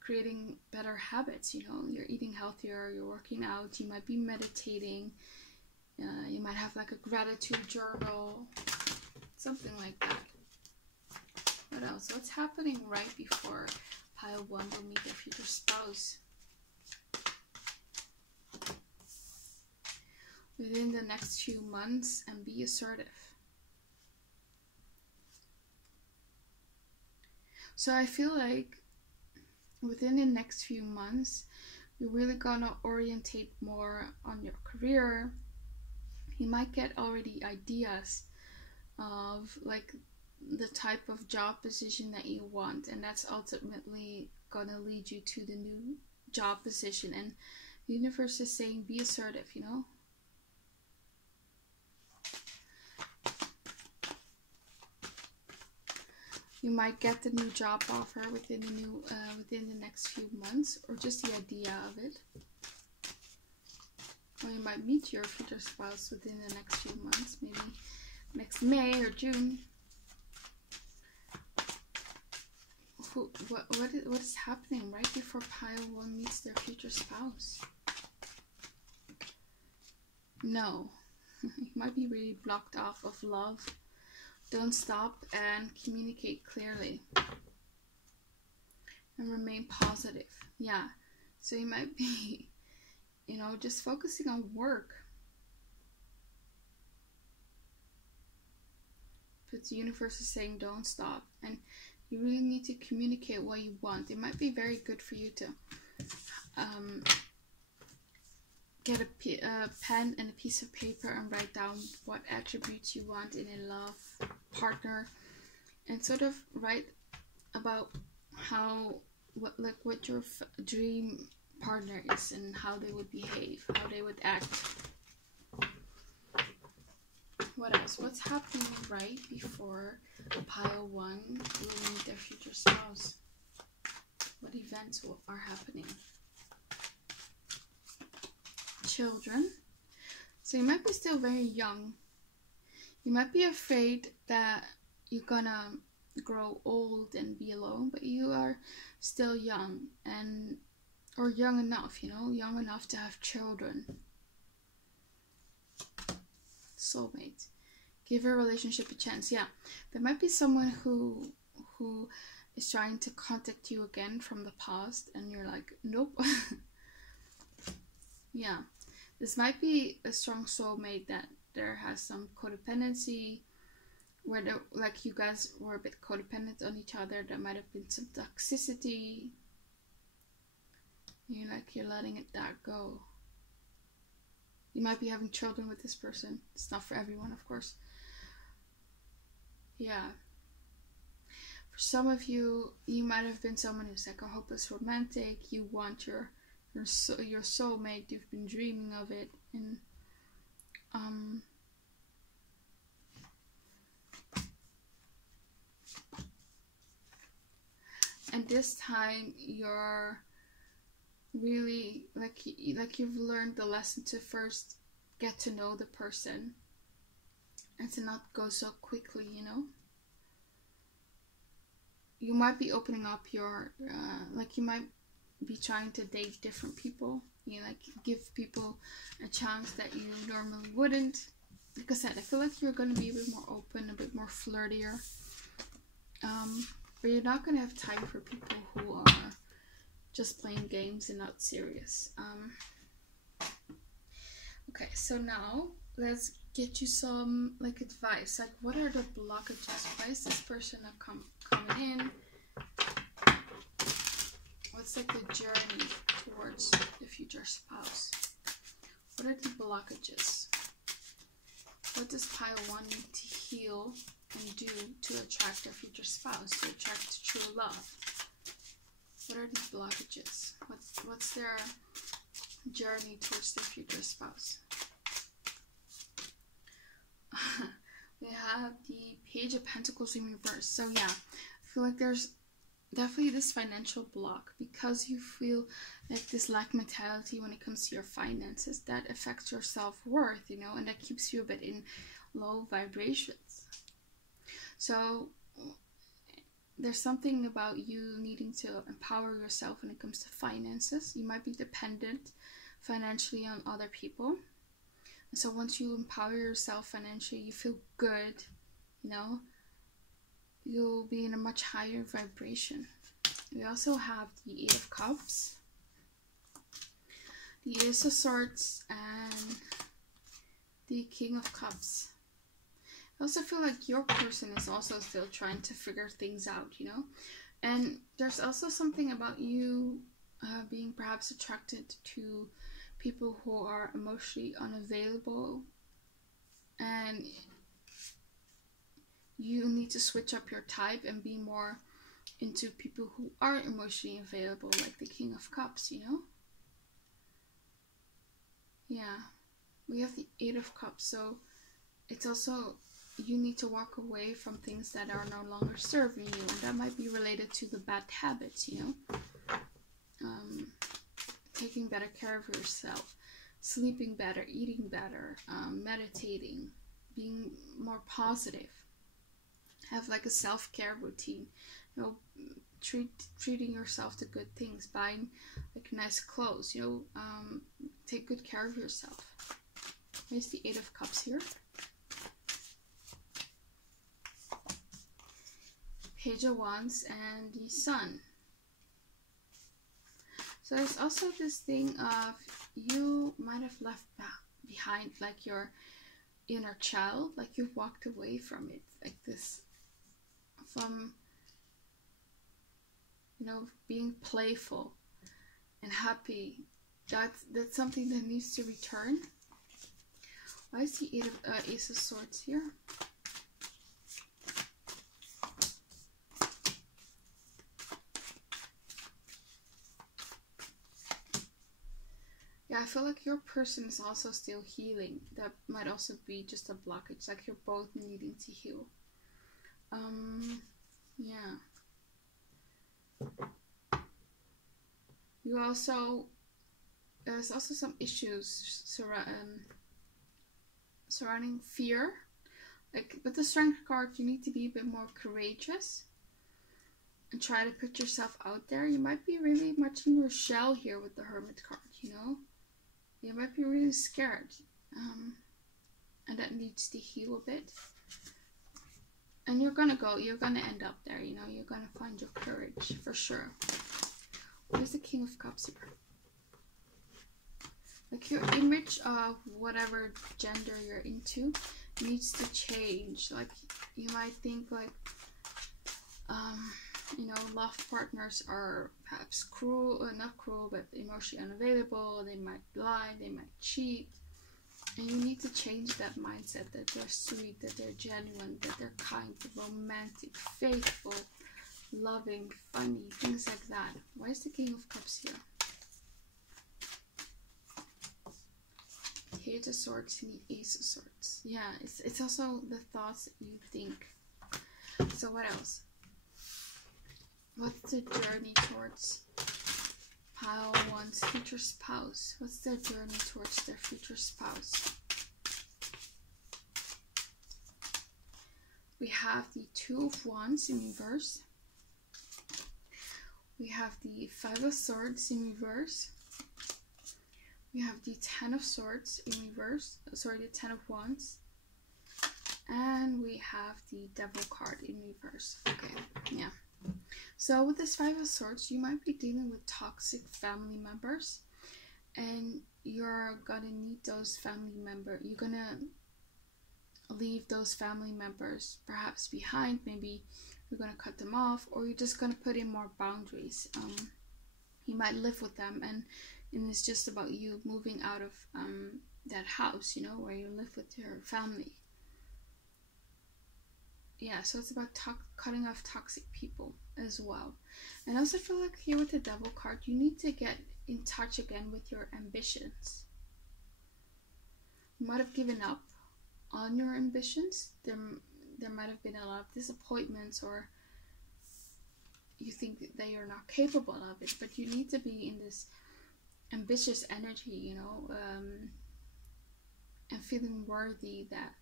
creating better habits, you know. You're eating healthier, you're working out, you might be meditating, you might have like a gratitude journal, something like that. What else? What's happening right before pile 1 will meet their future spouse? Within the next few months, and be assertive. So I feel like within the next few months, you're really gonna orientate more on your career. You might get already ideas of like the type of job position that you want, and that's ultimately gonna lead you to the new job position. And the universe is saying be assertive, you know. You might get the new job offer within the next few months, or just the idea of it. Or you might meet your future spouse within the next few months, maybe next May or June. What is happening right before pile 1 meets their future spouse? No, you might be really blocked off of love. Don't stop and communicate clearly. And remain positive. Yeah. So you might be, you know, just focusing on work. But the universe is saying don't stop. And you really need to communicate what you want. It might be very good for you to get a pen and a piece of paper and write down what attributes you want in a love partner, and sort of write about what your dream partner is and how they would behave, how they would act. What else? What's happening right before pile 1 will meet their future spouse? What events are happening? Children. So you might be still very young. You might be afraid that you're gonna grow old and be alone, but you are still young, or young enough, you know, young enough to have children. Soulmate. Give a relationship a chance. Yeah, there might be someone who is trying to contact you again from the past, and you're like, nope. Yeah, this might be a strong soulmate that there has some codependency, where like you guys were a bit codependent on each other. There might have been some toxicity. You're letting that go. You might be having children with this person. It's not for everyone, of course. Yeah. For some of you, you might have been someone who's like a hopeless romantic. You want your soulmate. You've been dreaming of it, and this time you're really like you've learned the lesson to first get to know the person and to not go so quickly, you know. You might be opening up your you might be trying to date different people, give people a chance that you normally wouldn't. Like I said, I feel like you're going to be a bit more open, a bit more flirtier, but you're not going to have time for people who are just playing games and not serious. Okay, so now let's get you some advice. Like, what are the blockages? Why is this person not coming in? What's the journey towards the future spouse? What are the blockages? What does pile 1 need to heal and do to attract their future spouse, to attract true love? What are these blockages? What's their journey towards their future spouse? We have the Page of Pentacles in reverse. So yeah, I feel like there's definitely this financial block because you feel like this lack mentality when it comes to your finances that affects your self-worth, you know, and that keeps you a bit in low vibrations. So there's something about you needing to empower yourself when it comes to finances. You might be dependent financially on other people. And so once you empower yourself financially, you feel good, you know, you'll be in a much higher vibration. We also have the Eight of Cups, the Ace of Swords, and the King of Cups. I also feel like your person is also still trying to figure things out, you know. And there's also something about you being perhaps attracted to people who are emotionally unavailable, and you need to switch up your type and be more into people who are emotionally available, like the King of Cups, you know? Yeah, we have the Eight of Cups, so it's also, you need to walk away from things that are no longer serving you, and that might be related to the bad habits, you know? Taking better care of yourself, sleeping better, eating better, meditating, being more positive. Have like a self-care routine, you know, treating yourself to good things, buying like nice clothes, you know, take good care of yourself. There's the Eight of Cups here. Page of Wands and the Sun. So there's also this thing of you might have left behind like your inner child, like you walked away from it, like this, from, you know, being playful and happy. That's something that needs to return. Why is the Ace of Swords here? Yeah, I feel like your person is also still healing. That might also be just a blockage, like you're both needing to heal. Yeah. You also, there's also some issues surrounding fear. Like with the Strength card, you need to be a bit more courageous and try to put yourself out there. You might be really much in your shell here with the Hermit card, you know? You might be really scared, and that needs to heal a bit. And you're gonna end up there, you know, you're gonna find your courage, for sure. Where's the King of Cups here? Like your image of whatever gender you're into needs to change. Like you might think like, you know, love partners are perhaps cruel, not cruel, but emotionally unavailable. They might lie, they might cheat. And you need to change that mindset that they're sweet, that they're genuine, that they're kind, romantic, faithful, loving, funny, things like that. Why is the King of Cups here? Page of Swords and the Ace of Swords. Yeah, it's also the thoughts that you think. So what else? What's the journey towards pile one's future spouse? What's their journey towards their future spouse? We have the Two of Wands in reverse. We have the Five of Swords in reverse. We have the Ten of Swords in reverse. Sorry, the Ten of Wands. And we have the Devil card in reverse. Okay, yeah. So with this Five of Swords, you might be dealing with toxic family members, and you're gonna need those family members. You're gonna leave those family members perhaps behind. Maybe you're gonna cut them off, or you're just gonna put in more boundaries. You might live with them, and it's just about you moving out of that house, you know, where you live with your family. yeah, so it's about cutting off toxic people as well. And I also feel like here with the Devil card, you need to get in touch again with your ambitions. You might have given up on your ambitions. There might have been a lot of disappointments, or you think that you're not capable of it, but you need to be in this ambitious energy, you know, and feeling worthy that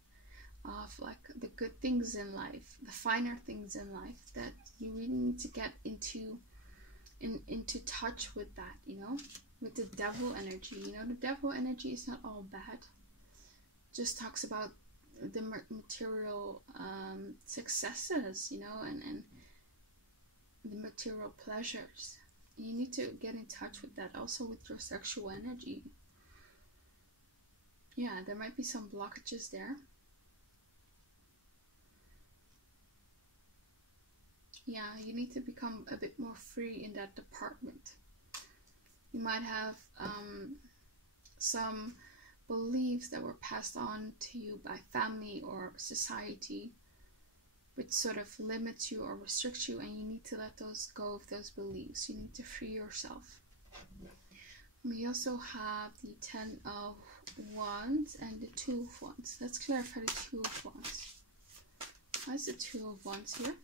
of like the good things in life, the finer things in life, that you really need to get into touch with that, you know, with the Devil energy. You know, the Devil energy is not all bad. It just talks about the material successes, you know, and the material pleasures. You need to get in touch with that, also with your sexual energy. Yeah, there might be some blockages there. Yeah, you need to become a bit more free in that department. You might have some beliefs that were passed on to you by family or society, which sort of limits you or restricts you, and you need to let those go of those beliefs. You need to free yourself. We also have the 10 of Wands and the 2 of Wands. Let's clarify the 2 of Wands. Why is the 2 of Wands here?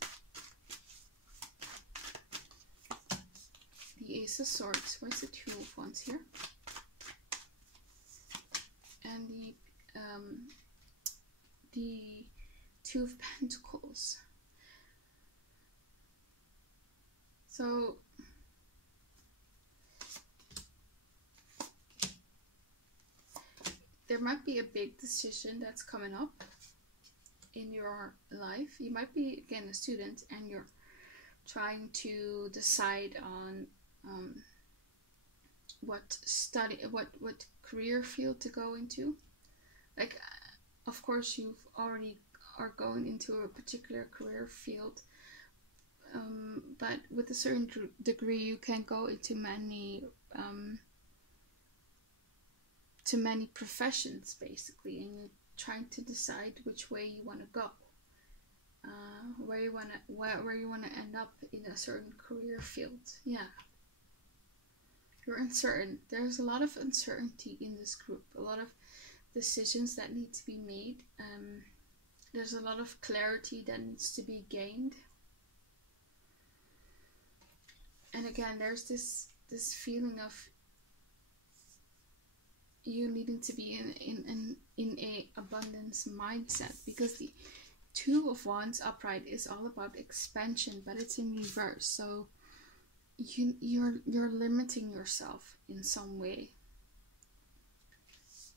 The Ace of Swords. Why is the 2 of Wands here? And the 2 of Pentacles. So there might be a big decision that's coming up in your life. You might be, again, a student, and you're trying to decide on what career field to go into. Like, of course, you've already are going into a particular career field, but with a certain degree, you can go into many professions, basically, and you're trying to decide which way you want to go, where you want to end up in a certain career field. Yeah, you're uncertain. There's a lot of uncertainty in this group, a lot of decisions that need to be made. There's a lot of clarity that needs to be gained. And again, there's this feeling of you needing to be in a abundance mindset, because the 2 of Wands upright is all about expansion, but it's in reverse. So you're limiting yourself in some way.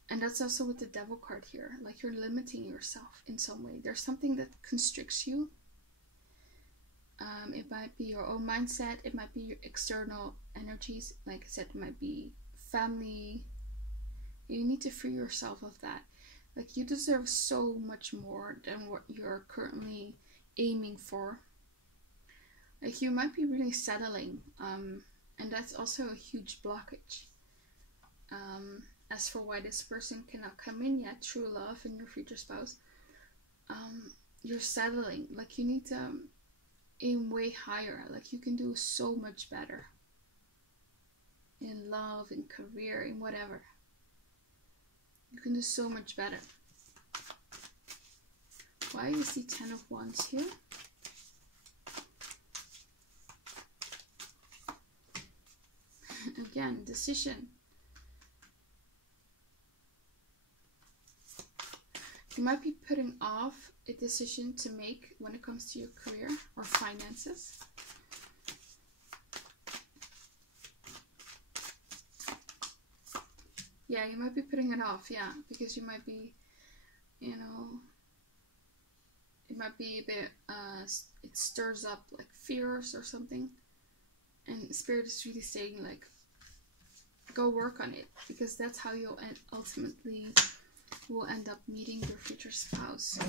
And that's also with the Devil card here. Like, you're limiting yourself in some way. There's something that constricts you. It might be your own mindset. It might be your external energies. Like I said, it might be family. You need to free yourself of that. Like, you deserve so much more than what you're currently aiming for. Like, you might be really settling. And that's also a huge blockage. As for why this person cannot come in yet, true love and your future spouse, you're settling. Like, you need to aim way higher. Like, you can do so much better in love, in career, in whatever. You can do so much better. Why is the 10 of Wands here? Again, decision. You might be putting off a decision to make when it comes to your career or finances. Yeah, you might be putting it off, yeah, because you might be, you know, it might be a bit, it stirs up like fears or something. And Spirit is really saying, like, go work on it, because that's how you'll ultimately will end up meeting your future spouse.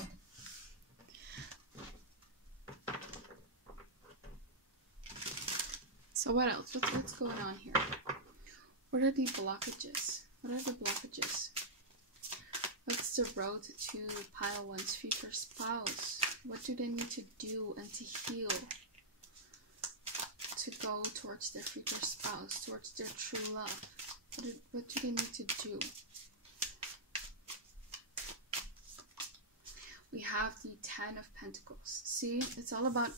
So what else? What's going on here? What are the blockages? What are the blockages? What's the road to pile one's future spouse? What do they need to do and to heal to go towards their future spouse, towards their true love? What do they need to do? We have the 10 of Pentacles. See, it's all about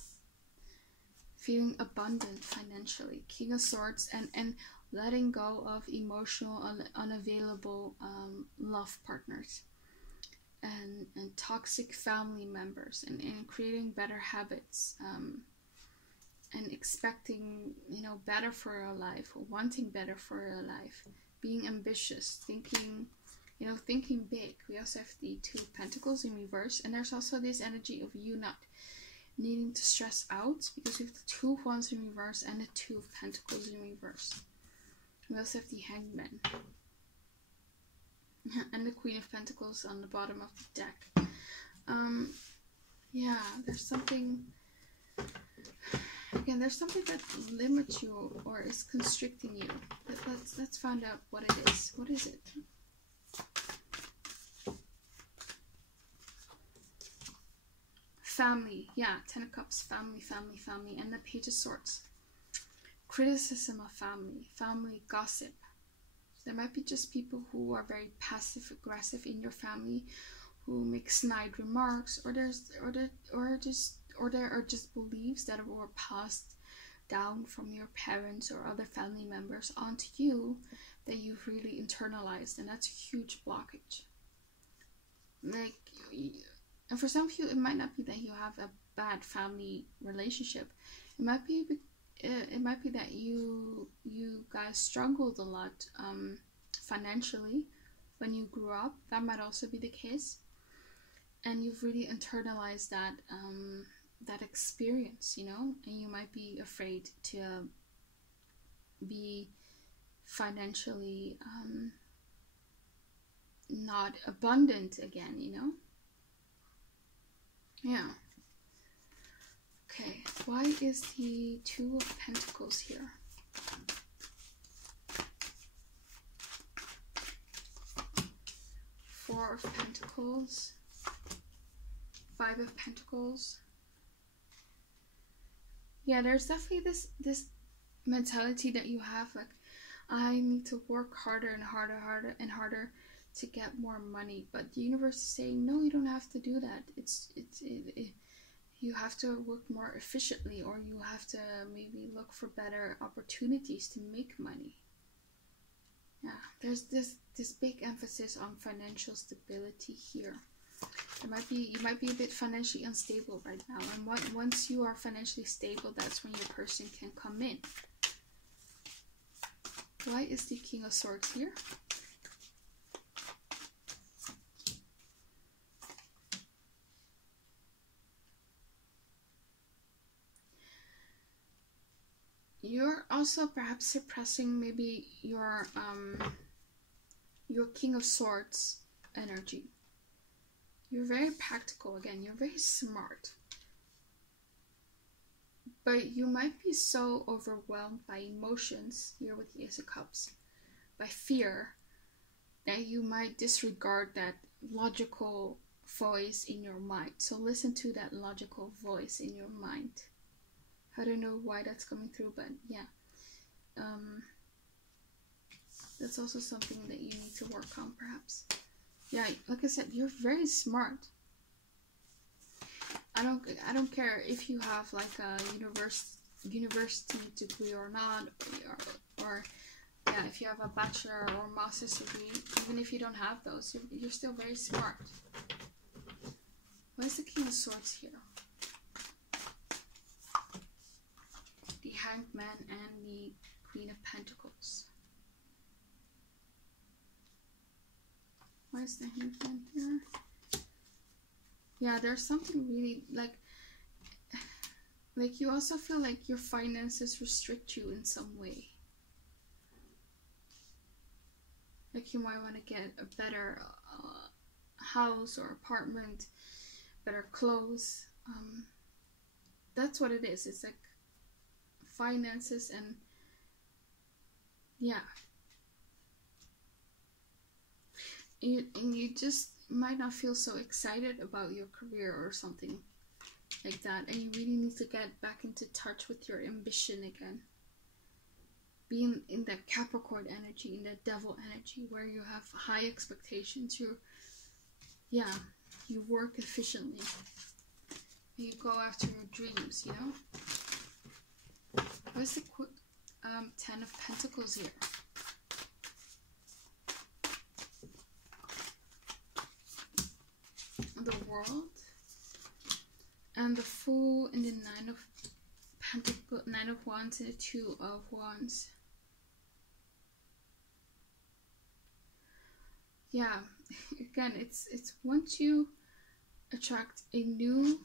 feeling abundant financially. King of Swords, and letting go of emotional, unavailable love partners and toxic family members, and creating better habits, and expecting, you know, better for your life, or wanting better for your life, being ambitious, thinking, you know, thinking big. We also have the 2 of Pentacles in reverse, and there's also this energy of you not needing to stress out, because we have the 2 of Wands in reverse and the 2 of Pentacles in reverse. We also have the Hangman and the Queen of Pentacles on the bottom of the deck. Yeah, there's something, again, there's something that limits you or is constricting you. Let's find out what it is. What is it? Family. Yeah, 10 of Cups, family, and the Page of Swords. Criticism of family gossip. There might be just people who are very passive aggressive in your family, who make snide remarks, or there are just beliefs that were passed down from your parents or other family members onto you that you've really internalized, and that's a huge blockage. Like, and for some of you, it might not be that you have a bad family relationship. It might be that you guys struggled a lot financially when you grew up. That might also be the case, and you've really internalized that that experience, you know, and you might be afraid to be financially not abundant again, you know. Yeah. Okay, why is the 2 of Pentacles here? Four of Pentacles, 5 of Pentacles. Yeah, there's definitely this mentality that you have, like, I need to work harder and harder to get more money. But the universe is saying, no, you don't have to do that. You have to work more efficiently, or you have to maybe look for better opportunities to make money. Yeah, there's this big emphasis on financial stability here. You might be a bit financially unstable right now, and once you are financially stable, that's when your person can come in. Why is the King of Swords here? You're also perhaps suppressing maybe your King of Swords energy. You're very practical again. You're very smart. But you might be so overwhelmed by emotions, here with the Ace of Cups, by fear, that you might disregard that logical voice in your mind. So listen to that logical voice in your mind. I don't know why that's coming through, but yeah. That's also something that you need to work on, perhaps. Yeah, like I said, you're very smart. I don't care if you have like a university degree or not, or yeah, if you have a bachelor or master's degree. Even if you don't have those, you're still very smart. Why is the King of Swords here? The Hanged Man and the Queen of Pentacles. Why is the Hanged Man here? Yeah, there's something really like you also feel like your finances restrict you in some way. Like you might want to get a better house or apartment, better clothes. That's what it is. It's like finances, and yeah. And you just might not feel so excited about your career or something. like that, and you really need to get back into touch with your ambition again. Being in that Capricorn energy, in that Devil energy, where you have high expectations. You work efficiently. You go after your dreams, you know? What's the Ten of Pentacles here? The World. And the Fool and the Nine of Pentacles, Nine of Wands and the Two of Wands. Yeah, again, it's once you attract a new,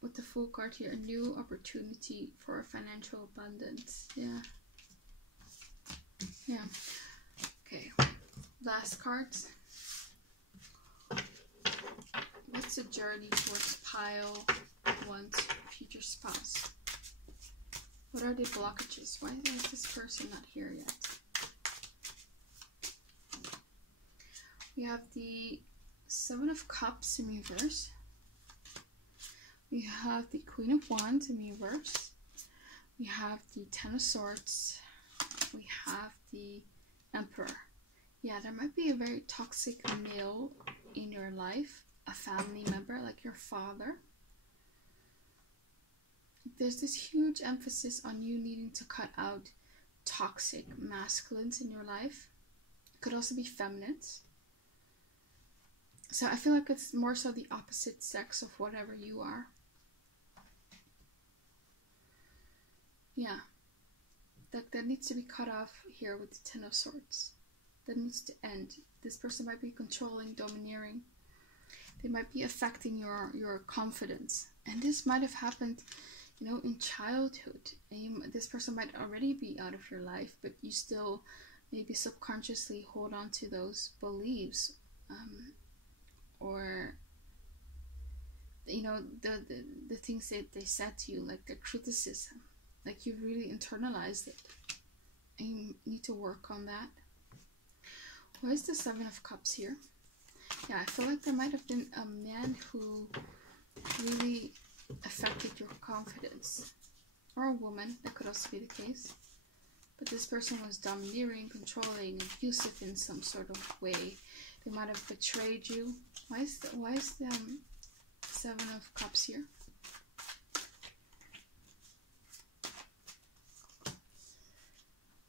with the Fool card here, a new opportunity for financial abundance. Yeah. Okay, last cards. What's the journey towards pile one's future spouse? What are the blockages? Why is this person not here yet? We have the Seven of Cups in reverse. We have the Queen of Wands in reverse. We have the Ten of Swords. We have the Emperor. Yeah, there might be a very toxic male in your life, a family member like your father. There's this huge emphasis on you needing to cut out toxic masculines in your life. It could also be feminines. So I feel like it's more so the opposite sex of whatever you are. Yeah. That needs to be cut off here with the Ten of Swords. That needs to end. This person might be controlling, domineering. They might be affecting your confidence. And this might have happened, you know, in childhood. And this person might already be out of your life, but you still maybe subconsciously hold on to those beliefs. Or, you know, the things that they said to you, like the criticism. Like you really internalized it. And you need to work on that. Why is the Seven of Cups here? Yeah, I feel like there might have been a man who really affected your confidence. Or a woman, that could also be the case. But this person was domineering, controlling, abusive in some sort of way. They might have betrayed you. Why is the Seven of Cups here?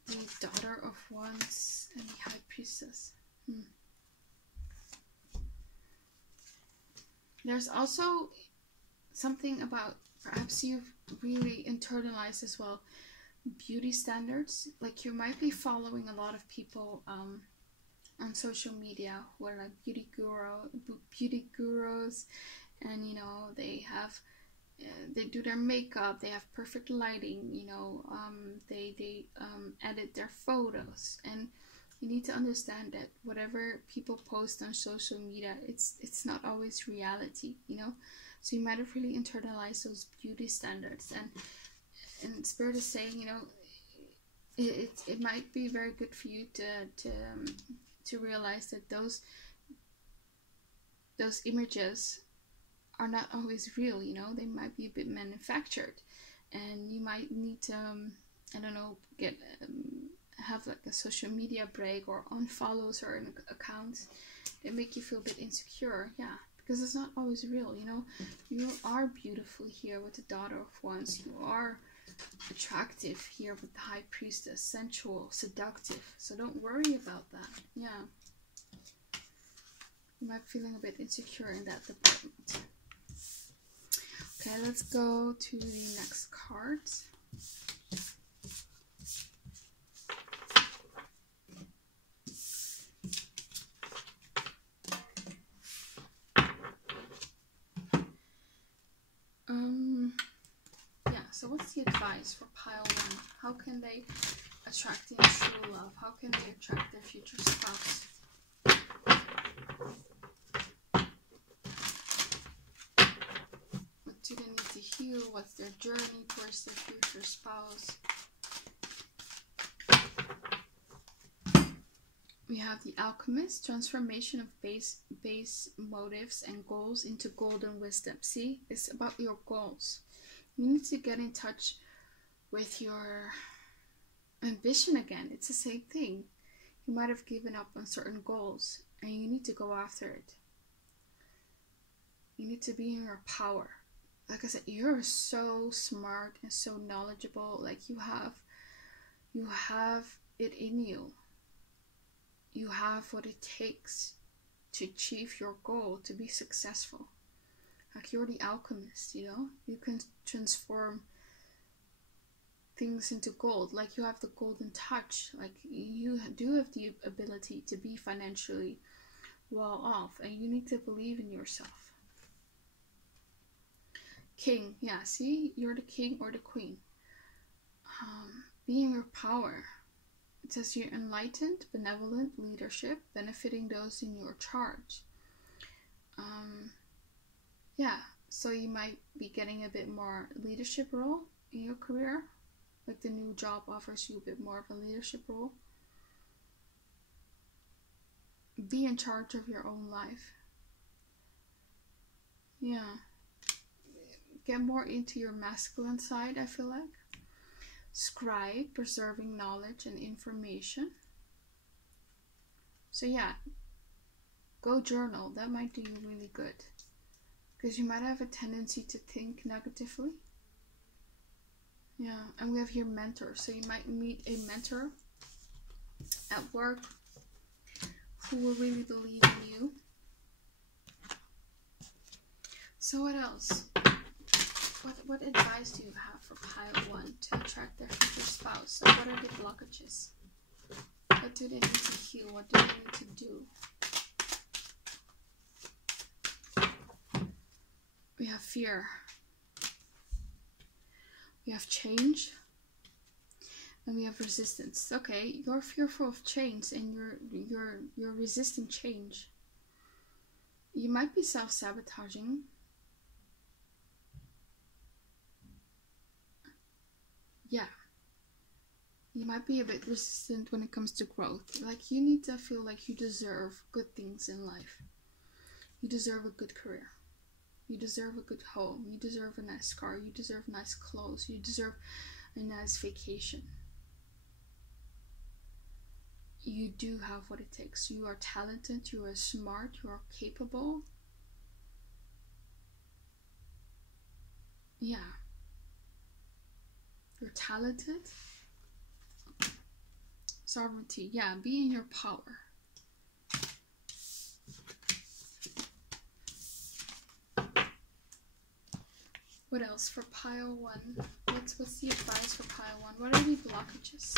The Daughter of Wands and the High Priestess. There's also something about, perhaps you've really internalized as well, beauty standards. Like you might be following a lot of people on social media who are like beauty gurus, and you know, they do their makeup, they have perfect lighting, you know, they edit their photos, and you need to understand that whatever people post on social media, it's not always reality, you know. So you might have really internalized those beauty standards, and Spirit is saying, you know, it might be very good for you to realize that those images are not always real, you know. They might be a bit manufactured, and you might need to I don't know, have like a social media break, or unfollow certain accounts that make you feel a bit insecure. Yeah, because it's not always real, you know. You are beautiful here with the Daughter of Wands. You are attractive here with the High Priestess, sensual, seductive. So don't worry about that. Yeah, you might be feeling a bit insecure in that department. Okay, let's go to the next card. Yeah, so what's the advice for pile one? How can they attract in true love? How can they attract their future spouse? What do they need to heal? What's their journey towards their future spouse? We We have the Alchemist, transformation of base motives and goals into golden wisdom. See, it's about your goals. You need to get in touch with your ambition again. It's the same thing. You might have given up on certain goals and you need to go after it. You need to be in your power. Like I said, you're so smart and so knowledgeable. Like you have it in you. You have what it takes to achieve your goal, to be successful. Like you're the alchemist, you know? You can transform things into gold. Like you have the golden touch. Like you do have the ability to be financially well off, and you need to believe in yourself. King, yeah, see, you're the king or the queen. Be in your power. It says you're enlightened, benevolent leadership, benefiting those in your charge. Yeah, so you might be getting a bit more leadership role in your career. Like the new job offers you a bit more of a leadership role. Be in charge of your own life. Yeah. Get more into your masculine side, I feel like. Scribe, preserving knowledge and information. So yeah, go journal. That might do you really good. Because you might have a tendency to think negatively. Yeah, and we have here mentor. So you might meet a mentor at work who will really believe in you. So what else? What advice do you have for pile 1 to attract their future spouse? So what are the blockages? What do they need to heal? What do they need to do? We have fear. We have change. And we have resistance. Okay, you're fearful of change and you're resisting change. You might be self-sabotaging. Yeah, you might be a bit resistant when it comes to growth. Like you need to feel like you deserve good things in life. You deserve a good career. You deserve a good home. You deserve a nice car. You deserve nice clothes. You deserve a nice vacation. You do have what it takes. You are talented. You are smart. You are capable. Yeah. You're talented. Sovereignty. Yeah, be in your power. What else for pile 1? What's the advice for pile 1? What are the blockages?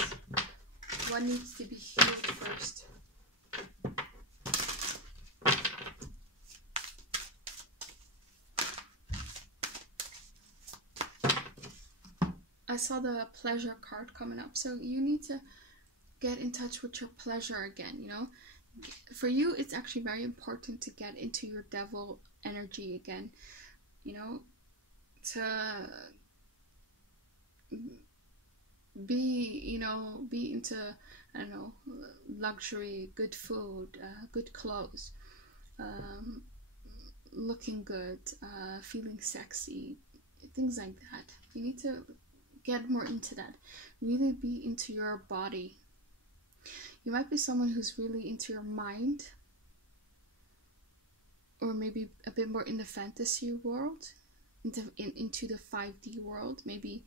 What needs to be healed first? I saw the pleasure card coming up, so you need to get in touch with your pleasure again, you know. For you, it's actually very important to get into your devil energy again, you know, to be into, I don't know, luxury, good food, good clothes, looking good, feeling sexy, things like that. You need to get more into that. Really be into your body. You might be someone who's really into your mind, or maybe a bit more in the fantasy world, into the 5D world. Maybe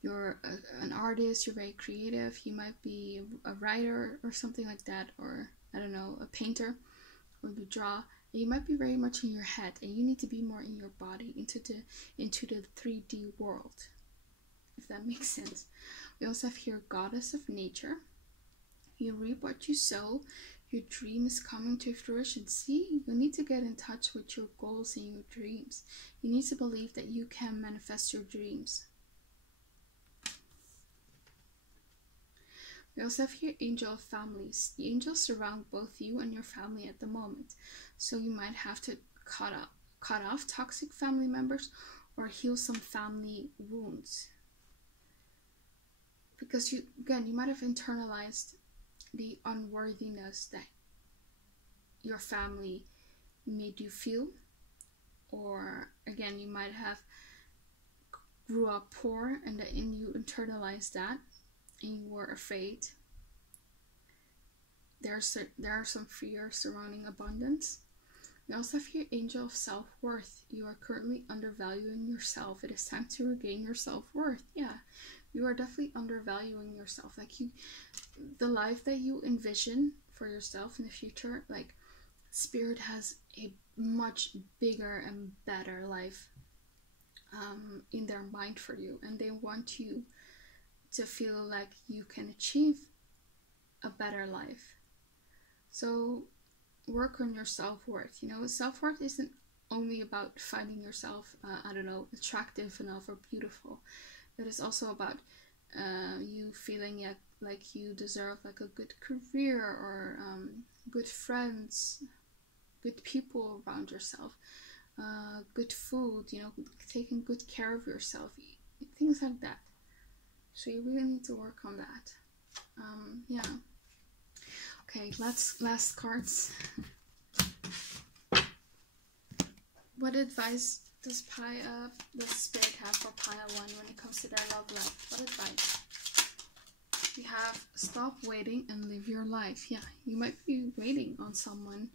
you're an artist, you're very creative, you might be a writer or something like that, or I don't know, a painter, or you draw, and you might be very much in your head, and you need to be more in your body, into the 3D world, if that makes sense. We also have here Goddess of Nature. You reap what you sow. Your dream is coming to fruition. See, you need to get in touch with your goals and your dreams. You need to believe that you can manifest your dreams. We also have here Angel of Families. The angels surround both you and your family at the moment. So you might have to cut off toxic family members or heal some family wounds. Because you might have internalized the unworthiness that your family made you feel, or again, you might have grew up poor and you internalized that and you were afraid. There are some fears surrounding abundance. You also have your angel of self-worth. You are currently undervaluing yourself. It is time to regain your self-worth. Yeah, you are definitely undervaluing yourself. Like, the life that you envision for yourself in the future, like, Spirit has a much bigger and better life in their mind for you, and they want you to feel like you can achieve a better life. So work on your self-worth. You know, self-worth isn't only about finding yourself attractive enough or beautiful. It is also about you feeling like you deserve like a good career, or good friends, good people around yourself, good food, you know, taking good care of yourself, things like that. So you really need to work on that. Yeah. Okay, last cards. What advice does the Spirit have for pile 1 when it comes to their love life? What advice? We have stop waiting and live your life. Yeah, you might be waiting on someone,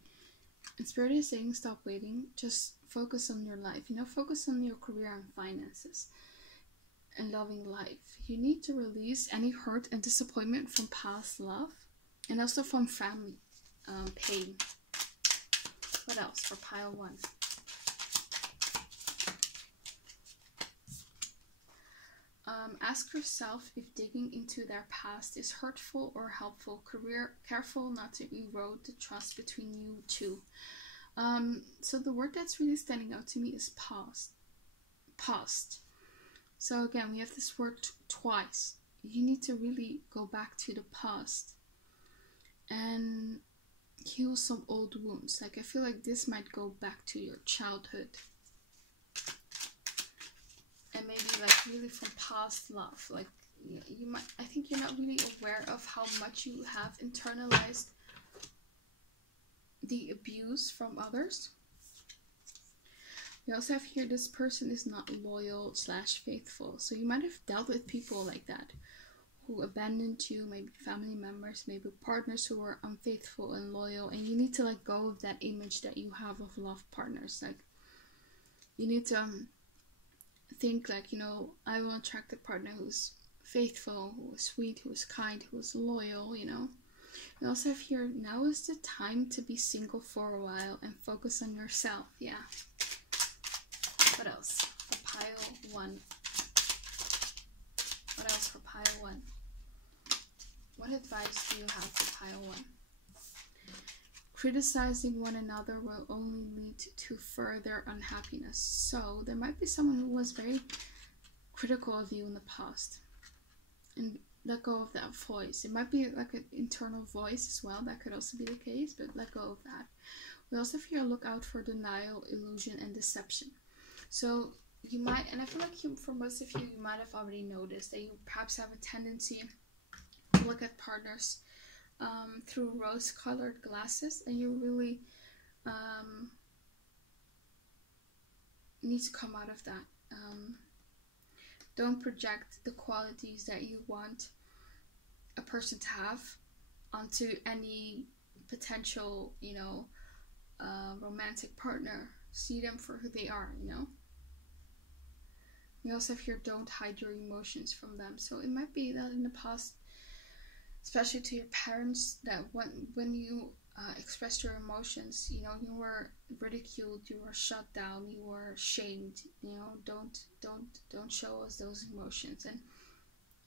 and Spirit is saying stop waiting. Just focus on your life. You know, focus on your career and finances and loving life. You need to release any hurt and disappointment from past love, and also from family pain. What else for pile 1? Ask yourself if digging into their past is hurtful or helpful. Career, careful not to erode the trust between you two. So the word that's really standing out to me is past. So again, we have this word twice. You need to really go back to the past and heal some old wounds. Like, I feel like this might go back to your childhood, and maybe like really from past love. Like, I think you're not really aware of how much you have internalized the abuse from others. We also have here, this person is not loyal / faithful. So you might have dealt with people like that, who abandoned you, maybe family members, maybe partners who were unfaithful and loyal, and you need to let go of that image that you have of love partners. Like, you need to think like, you know, I will attract a partner who's faithful, who is sweet, who is kind, who is loyal, you know. We also have here, now is the time to be single for a while and focus on yourself. Yeah. What else for pile 1? What else for pile 1? What advice do you have for pile 1? Criticizing one another will only lead to further unhappiness. So there might be someone who was very critical of you in the past, and let go of that voice. It might be like an internal voice as well. That could also be the case, but let go of that. We also have here, look out for denial, illusion, and deception. So you might, and I feel like for most of you, you might have already noticed that you perhaps have a tendency to look at partners through rose-colored glasses, and you really need to come out of that. Don't project the qualities that you want a person to have onto any potential, you know, romantic partner. See them for who they are, you know. We also have here, don't hide your emotions from them. So it might be that in the past, especially to your parents, that when you expressed your emotions, you know, you were ridiculed, you were shut down, you were shamed. You know, don't show us those emotions. And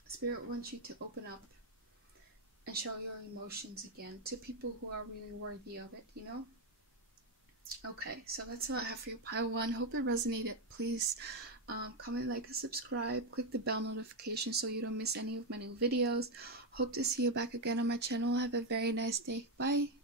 Spirit wants you to open up and show your emotions again to people who are really worthy of it, you know. Okay, so that's all I have for you, pile 1. Hope it resonated. Please comment, like, and subscribe. Click the bell notification so you don't miss any of my new videos. Hope to see you back again on my channel. Have a very nice day. Bye.